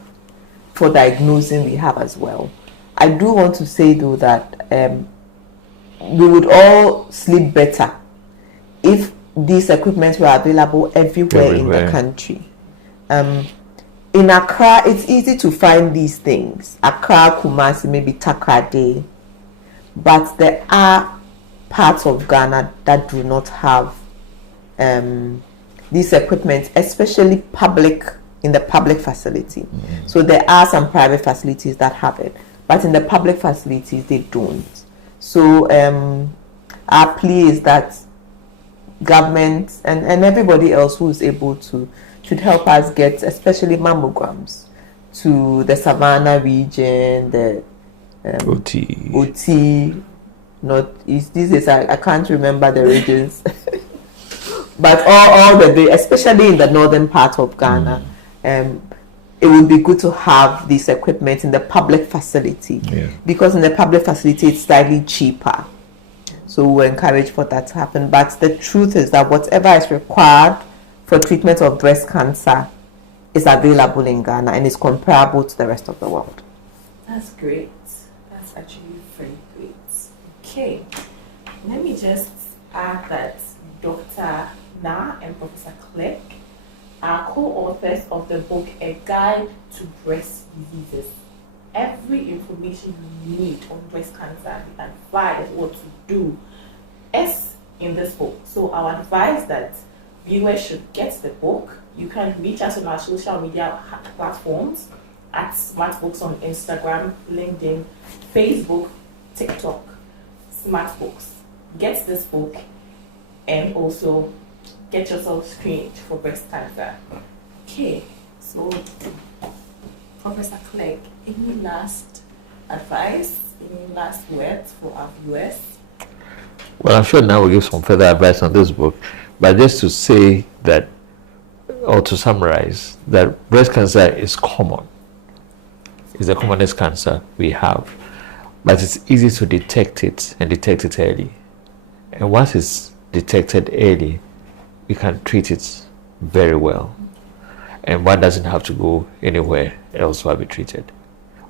For diagnosing, we have as well. I do want to say though that we would all sleep better if these equipment were available everywhere in the country. In Accra, it's easy to find these things. Accra, Kumasi, maybe Takrade. But there are parts of Ghana that do not have these equipment, especially in the public facility. So there are some private facilities that have it, but in the public facilities they don't. So our plea is that government and everybody else who is able to should help us get especially mammograms to the Savannah region, the OT, not East. This is I can't remember the regions, but all the especially in the northern part of Ghana, it would be good to have this equipment in the public facility because in the public facility it's slightly cheaper. So we encourage for that to happen. But the truth is that whatever is required for treatment of breast cancer is available in Ghana and is comparable to the rest of the world. That's great. That's actually very great. Okay, let me just add that Dr. Na and Professor Clegg are co-authors of the book A Guide to Breast Diseases. Every information you need on breast cancer, the advice what to do is in this book. So I advise that viewers should get the book. You can reach us on our social media platforms at SmartBooks on Instagram, LinkedIn, Facebook, TikTok. SmartBooks. Get this book and also get yourself screened for breast cancer. Okay, so Professor Clegg, any last advice, any last words for our viewers? Well, I'm sure now we'll give some further advice on this book, but just to say that, or to summarize, that breast cancer is common. It's the commonest cancer we have, but it's easy to detect it and detect it early. And once it's detected early, we can treat it very well. And one doesn't have to go anywhere else to be treated.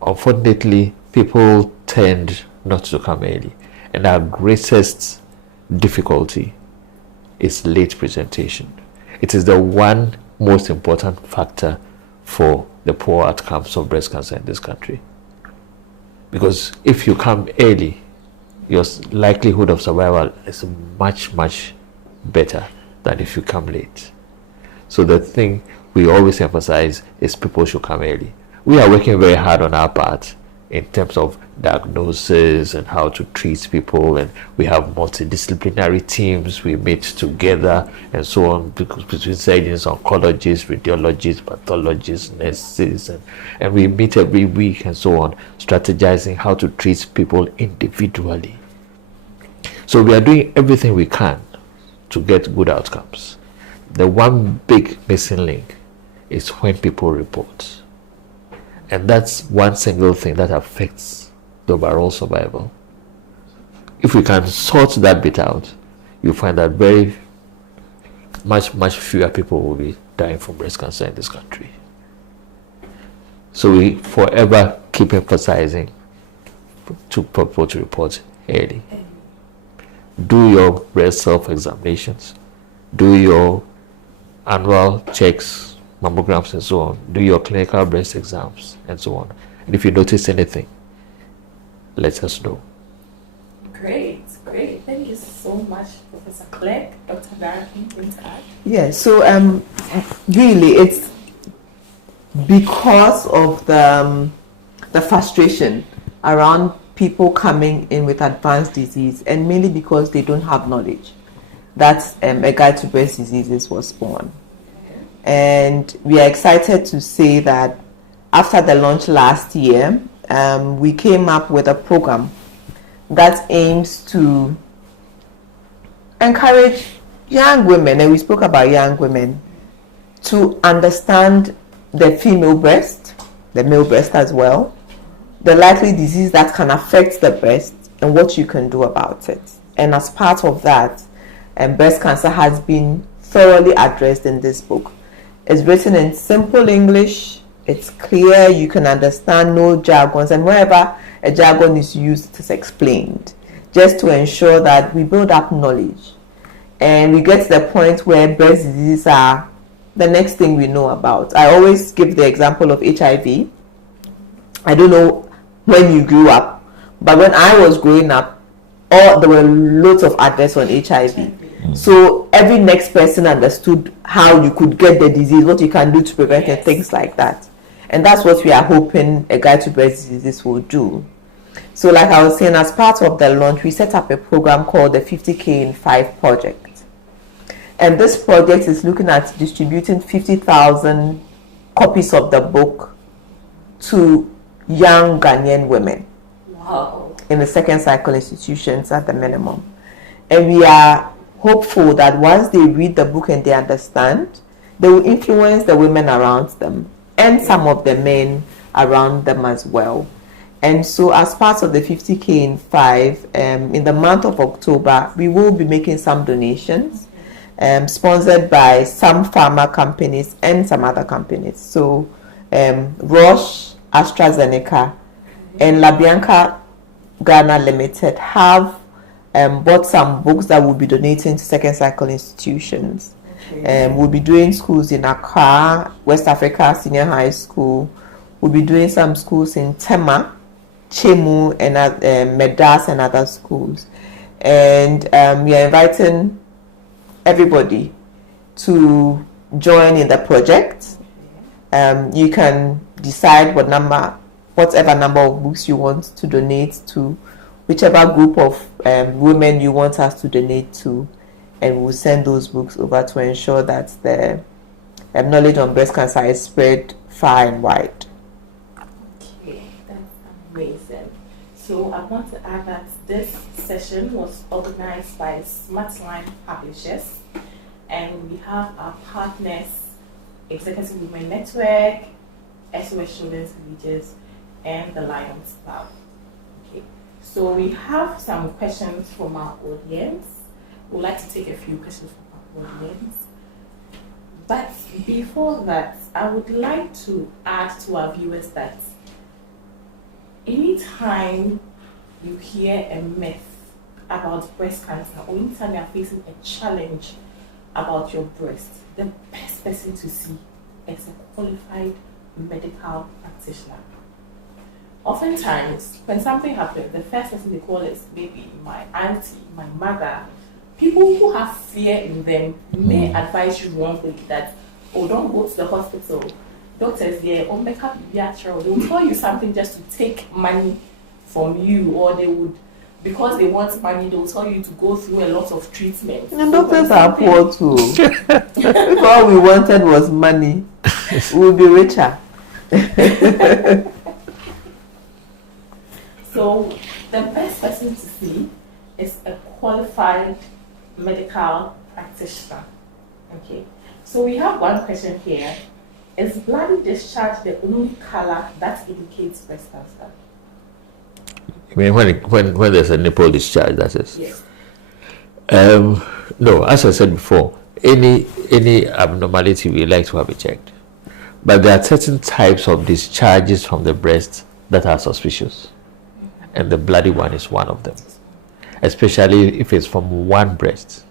Unfortunately, people tend not to come early. And our greatest difficulty is late presentation. It is the one most important factor for the poor outcomes of breast cancer in this country. Because if you come early, your likelihood of survival is much, much better than if you come late. So the thing we always emphasize is people should come early. We are working very hard on our part in terms of diagnosis and how to treat people, and we have multidisciplinary teams we meet together and so on, between surgeons, oncologists, radiologists, pathologists, nurses, and we meet every week and so on, strategizing how to treat people individually. So we are doing everything we can to get good outcomes. The one big missing link is when people report. And that's one single thing that affects the overall survival. If we can sort that bit out, you'll find that very much fewer people will be dying from breast cancer in this country. So we forever keep emphasizing to people to report early. Do your breast self-examinations. Do your annual checks, mammograms and so on. Do your clinical breast exams and so on. And if you notice anything, let us know. Great. Thank you so much, Professor Clegg. Dr. Dara, anything to add? Yes, so really it's because of the frustration around people coming in with advanced disease, and mainly because they don't have knowledge that A Guide to Breast Diseases was born. And we are excited to say that after the launch last year, we came up with a program that aims to encourage young women, and we spoke about young women, to understand the female breast, the male breast as well, the likely disease that can affect the breast, and what you can do about it. And as part of that, and breast cancer has been thoroughly addressed in this book. It's written in simple English, it's clear, you can understand, no jargons, and wherever a jargon is used, it is explained, just to ensure that we build up knowledge and we get to the point where breast diseases are the next thing we know about. I always give the example of HIV. I don't know when you grew up, but when I was growing up, there were lots of adverts on HIV. So every next person understood how you could get the disease, what you can do to prevent it, things like that. And that's what we are hoping a guide to breast diseases will do. So like I was saying, as part of the launch, we set up a program called the 50K in 5 project. And this project is looking at distributing 50,000 copies of the book to young Ghanaian women. Wow. In the second cycle institutions at the minimum. And we are hopeful that once they read the book and they understand, they will influence the women around them and some of the men around them as well. And so as part of the 50K in 5, in the month of October, we will be making some donations, sponsored by some pharma companies and some other companies. So Roche, AstraZeneca, and La Bianca Ghana Limited have bought some books that will be donating to second cycle institutions. We'll be doing schools in Accra, West Africa Senior High School. We'll be doing some schools in Tema, Chemu, and Medas and other schools. And we are inviting everybody to join in the project. You can decide whatever number of books you want to donate to, whichever group of women you want us to donate to, and we'll send those books over to ensure that the knowledge on breast cancer is spread far and wide. Okay, that's amazing. So I want to add that this session was organized by Smartline Publishers, and we have our partners, Executive Women Network, SOS Children's Villages, and the Lions Club. Okay. So we have some questions from our audience. We'd like to take a few questions from our audience. But before that, I would like to add to our viewers that anytime you hear a myth about breast cancer, or anytime you are facing a challenge about your breast, the best person to see is a qualified medical practitioner. Oftentimes, when something happens, the first person they call is maybe my auntie, my mother. People who have fear in them may advise you wrongly that, oh, don't go to the hospital. Doctors, they will make up they will tell you something just to take money from you, or they would, because they want money, they will tell you to go through a lot of treatment. And doctors are poor too. If all we wanted was money, we would be richer. So the best person to see is a qualified medical practitioner. Okay. So we have one question here. Is bloody discharge the only color that indicates breast cancer? I mean, when there's a nipple discharge, that is. Yes. No, as I said before, any abnormality we like to have it checked. But there are certain types of discharges from the breast that are suspicious. And the bloody one is one of them, especially if it's from one breast.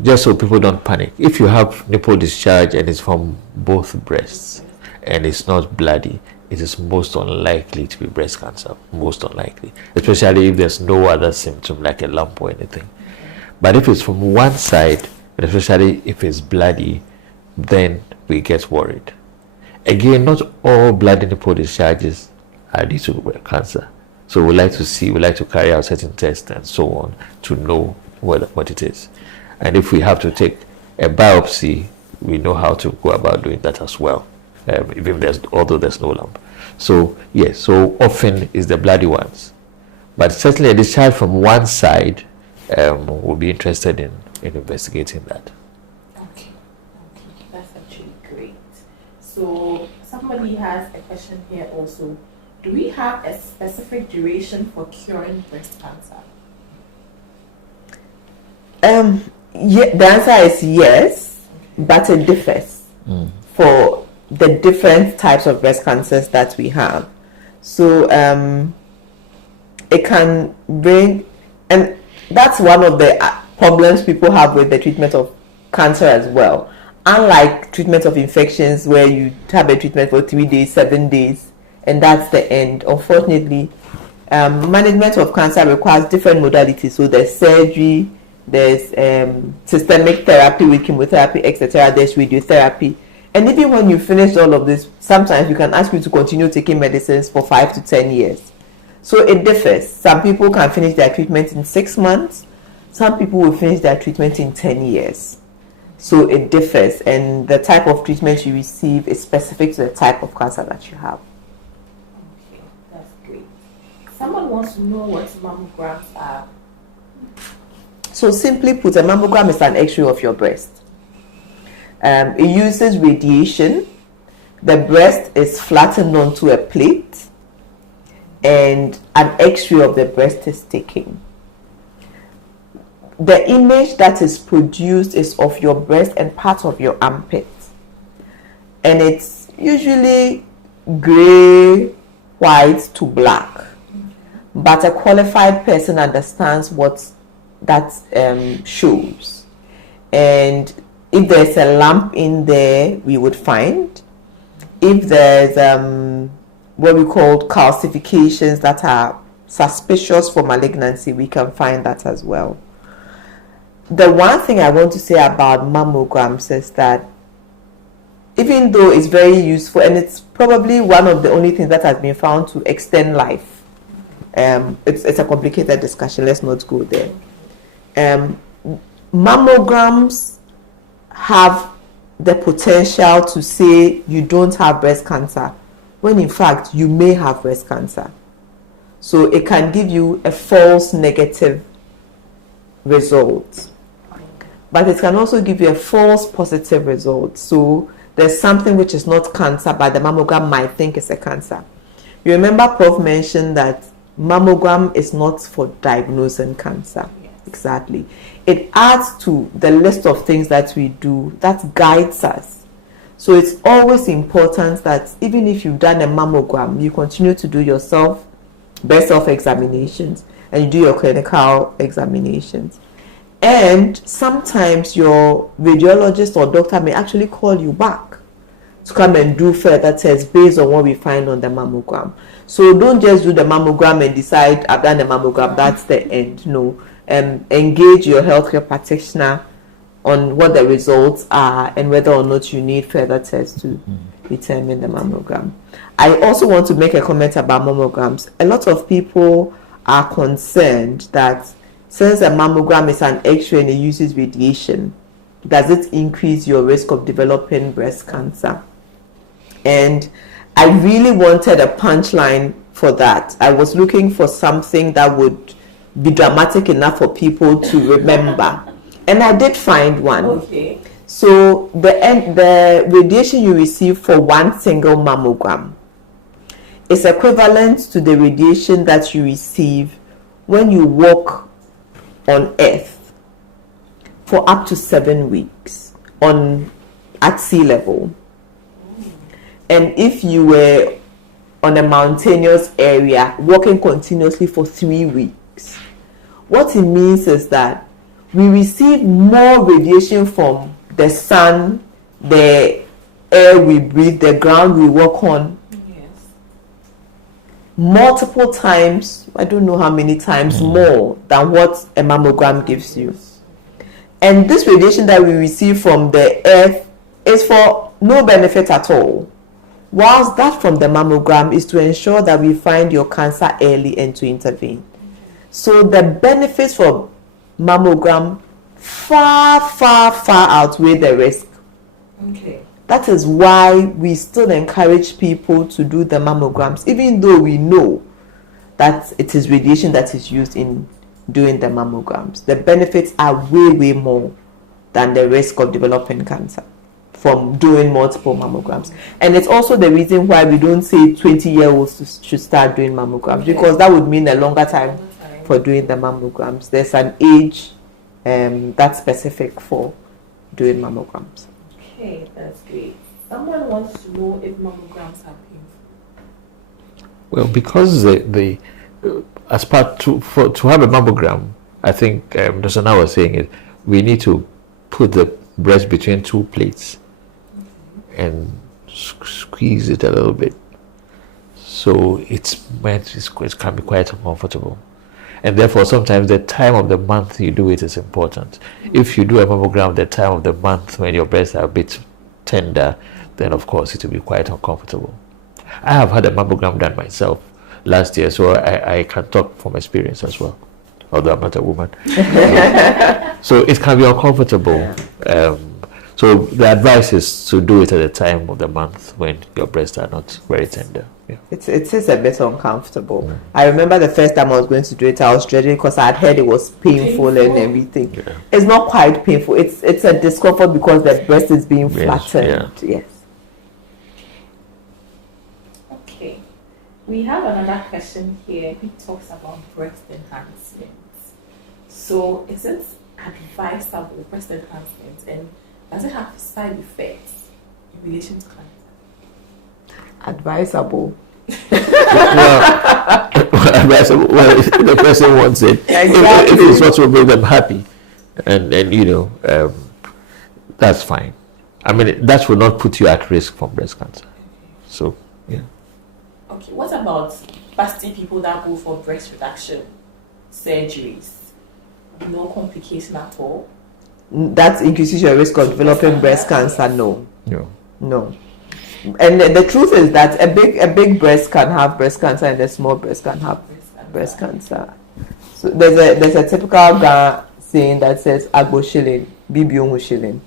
Just so people don't panic. If you have nipple discharge and it's from both breasts and it's not bloody, it is most unlikely to be breast cancer. Most unlikely, especially if there's no other symptom like a lump or anything. But if it's from one side, especially if it's bloody, then we get worried. Again, not all bloody nipple discharges are due to cancer. So we like to carry out certain tests and so on to know what it is. And if we have to take a biopsy, we know how to go about doing that as well, although there's no lump. So yes, so often is the bloody ones. But certainly a discharge from one side, we'll be interested in investigating that. Okay, that's actually great. So somebody has a question here also. Do we have a specific duration for curing breast cancer? Yeah, the answer is yes, but it differs for the different types of breast cancers that we have. So it can bring, and that's one of the problems people have with the treatment of cancer as well. Unlike treatment of infections, where you have a treatment for 3 days, 7 days, and that's the end. Unfortunately, management of cancer requires different modalities. So there's surgery, there's systemic therapy with chemotherapy, etc. There's radiotherapy. And even when you finish all of this, sometimes we can ask you to continue taking medicines for 5 to 10 years. So it differs. Some people can finish their treatment in 6 months. Some people will finish their treatment in 10 years. So it differs. And the type of treatment you receive is specific to the type of cancer that you have. Okay, that's great. Someone wants to know what mammograms are. So simply put, a mammogram is an X-ray of your breast. It uses radiation. The breast is flattened onto a plate, and an X-ray of the breast is taken. The image that is produced is of your breast and part of your armpit, and it's usually gray, white to black. But a qualified person understands what that shows, and if there's a lump in there, we would find. If there's what we call calcifications that are suspicious for malignancy, we can find that as well. The one thing I want to say about mammograms is that even though it's very useful, and it's probably one of the only things that has been found to extend life, it's a complicated discussion, let's not go there. Mammograms have the potential to say you don't have breast cancer, when in fact you may have breast cancer. So it can give you a false negative result, but it can also give you a false positive result. So there's something which is not cancer, but the mammogram might think it's a cancer. You remember Prof mentioned that mammogram is not for diagnosing cancer. Yes. Exactly. It adds to the list of things that we do that guides us. So it's always important that even if you've done a mammogram, you continue to do your breast self-examinations, and you do your clinical examinations. And sometimes your radiologist or doctor may actually call you back to come and do further tests based on what we find on the mammogram. So don't just do the mammogram and decide I've done the mammogram, that's the end. No. Engage your healthcare practitioner on what the results are and whether or not you need further tests to determine the mammogram. I also want to make a comment about mammograms. A lot of people are concerned that since a mammogram is an X-ray and it uses radiation, does it increase your risk of developing breast cancer? And I really wanted a punchline for that. I was looking for something that would be dramatic enough for people to remember, and I did find one. Okay. So the radiation you receive for one single mammogram is equivalent to the radiation that you receive when you walk on Earth for up to 7 weeks at sea level. And if you were on a mountainous area walking continuously for 3 weeks, what it means is that we receive more radiation from the sun, the air we breathe, the ground we walk on, Yes. multiple times, I don't know how many times more than what a mammogram gives you. And this radiation that we receive from the earth is for no benefit at all, whilst that from the mammogram is to ensure that we find your cancer early and to intervene. So the benefits for mammogram far outweigh the risk. Okay. That is why we still encourage people to do the mammograms, even though we know that it is radiation that is used in doing the mammograms. The benefits are way more than the risk of developing cancer from doing multiple mammograms. And it's also the reason why we don't say 20-year-olds should start doing mammograms, because that would mean a longer time for doing the mammograms. There's an age that's specific for doing mammograms. Okay, that's great. Someone wants to know if mammograms are painful. Well, because the as part to have a mammogram, I think Dr. Now was saying it. We need to put the breast between two plates and squeeze it a little bit, so it can be quite uncomfortable, and therefore sometimes the time of the month you do it is important. If you do a mammogram the time of the month when your breasts are a bit tender, then of course it will be quite uncomfortable. I have had a mammogram done myself last year, so I can talk from experience as well, although I'm not a woman. So it can be uncomfortable. So the advice is to do it at the time of the month when your breasts are not very tender. Yeah. It is a bit uncomfortable. I remember the first time I was going to do it, I was dreading because I had heard it was painful and everything. Yeah. It's not quite painful. It's a discomfort because the breast is being flattened. Yes. Okay. We have another question here. He talks about breast enhancements. So is it advisable, breast enhancements, and does it have side effects in relation to cancer? Advisable. Advisable. Well, if the person wants it, Exactly. if it's what will make them happy, and that's fine. I mean, that will not put you at risk from breast cancer. So, yeah. Okay, what about busty people that go for breast reduction surgeries? No complication at all? That increases your risk of developing breast cancer. No. No. And the truth is that a big breast can have breast cancer and a small breast can have breast cancer. So there's a typical guy saying that says agbo shilling, bibion shilling.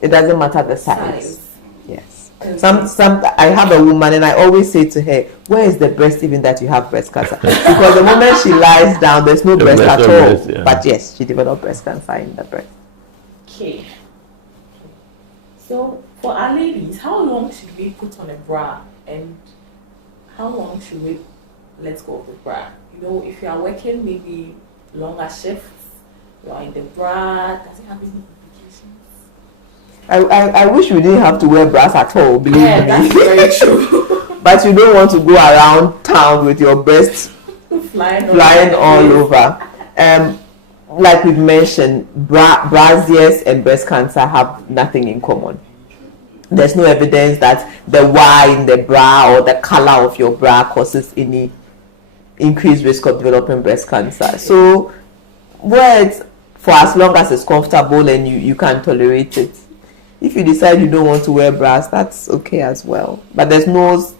It doesn't matter the size. Yes. Some I have a woman and I always say to her, where is the breast even that you have breast cancer? Because the moment she lies down, there's no breast at all. Yeah. But yes, she developed breast cancer in the breast. Okay. So for our ladies, how long should we put on a bra and how long should we let go of the bra? If you are working maybe longer shifts, you are in the bra, does it have any implications? I wish we didn't have to wear bras at all, believe me. That's very true. But you don't want to go around town with your breasts flying all over. Like we've mentioned, braziers and breast cancer have nothing in common. There's no evidence that the Y in the bra or the color of your bra causes any increased risk of developing breast cancer. So wear it for as long as it's comfortable and you can tolerate it. If you decide you don't want to wear bras, that's okay as well. But there's no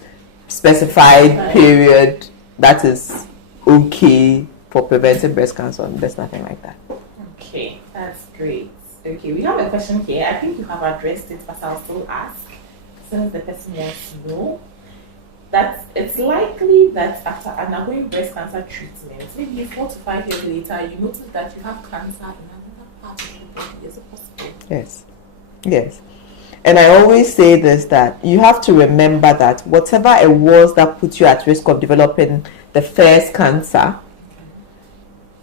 specified period that is okay for preventing breast cancer. There's nothing like that. Okay, that's great. Okay, we have a question here. I think you have addressed it, but I'll still ask, since the person wants to know, that it's likely that after undergoing breast cancer treatment, maybe 4 to 5 years later, you notice that you have cancer in another part of the body. Is it possible? Yes. And I always say this, that you have to remember that whatever it was that put you at risk of developing the first cancer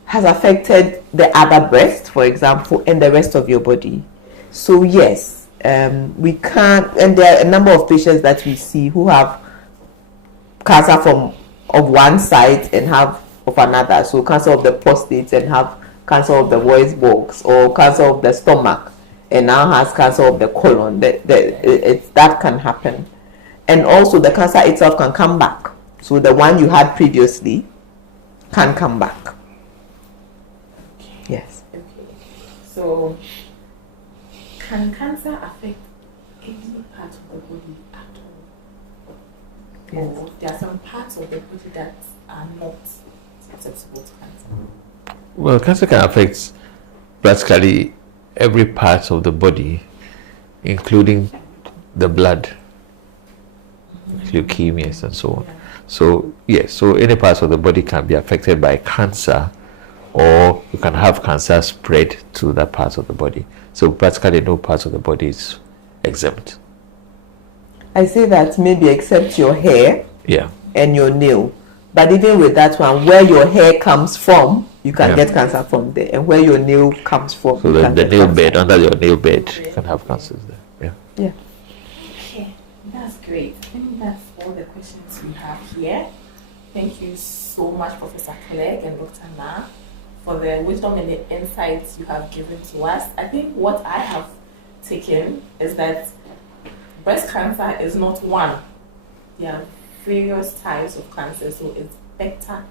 has affected the other breast, for example, and the rest of your body. So yes, we can't, and there are a number of patients that we see who have cancer of one side and have of another. So cancer of the prostate and have cancer of the voice box, or cancer of the stomach and now has cancer of the colon. That can happen. And also the cancer itself can come back. So the one you had previously can come back. Yes. Okay. So, can cancer affect any part of the body at all? Yes. Or there are some parts of the body that are not susceptible to cancer? Well, cancer can affect practically every part of the body, including the blood, leukemias and so on. Yeah. So yes, so any parts of the body can be affected by cancer, or you can have cancer spread to that part of the body. So practically no part of the body is exempt. I say that maybe except your hair Yeah. and your nail. But even with that one, where your hair comes from, you can Yeah. get cancer from there, and where your nail comes from, So you the can get nail cancer. bed, under your nail bed, you can have cancers there. Yeah. Yeah. Okay, that's great. I think that's all the questions we have here. Thank you so much, Professor Clegg and Dr. Na, for the wisdom and the insights you have given to us. I think what I have taken is that breast cancer is not one. There are various types of cancer, so it's better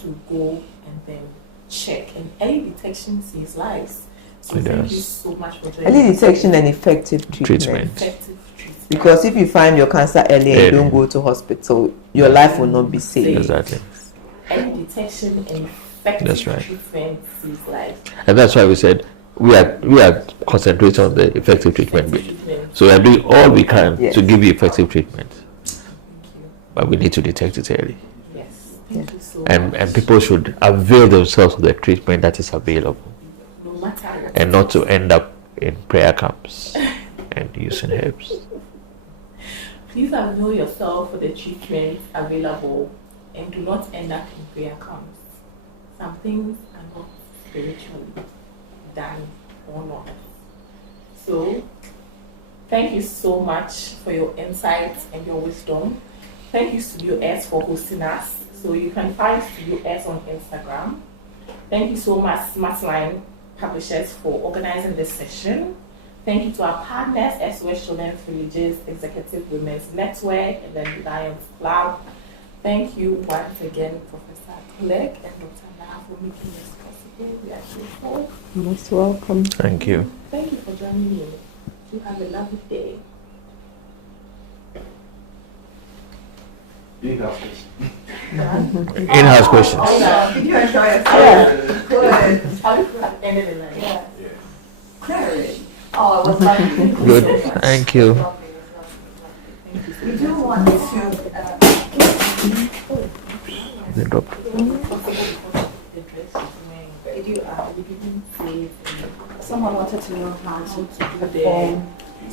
to go and then check. And early detection saves lives. So It thank you does. so much for joining Early us. detection and effective treatment. Treatment. Effective treatment. Because if you find your cancer early and Early. don't go to hospital, your life will not be saved. Exactly. Early detection and effective That's right. treatment saves lives. And that's why we said we are concentrating on the effective treatment bit. So we are doing all we can Yes. to give you effective treatment, Thank you. but we need to detect it early. Yes. Thank you so And much. people should avail themselves of the treatment that is available, No matter what. and not to end up in prayer camps and using herbs. Please avail yourself for the treatment available and do not end up in prayer camps. Some things are not spiritually done or not. So, thank you so much for your insights and your wisdom. Thank you, Studio S, for hosting us. So, you can find Studio S on Instagram. Thank you so much, Smartline Publishers, for organizing this session. Thank you to our partners, SOS Children's Villages Executive Women's Network, and then the Lions Club. Thank you once again, Professor Clegg and Dr. Na, for making this possible. We are grateful. Most welcome. Thank you. Thank you for joining me. You have a lovely day. In-house questions. Did you enjoy it? Yeah. Good. How you ended the night? Yeah. Very. Oh, it was lovely. Good. Thank you. We do want to. They dropped. Did you? Someone wanted to know how to perform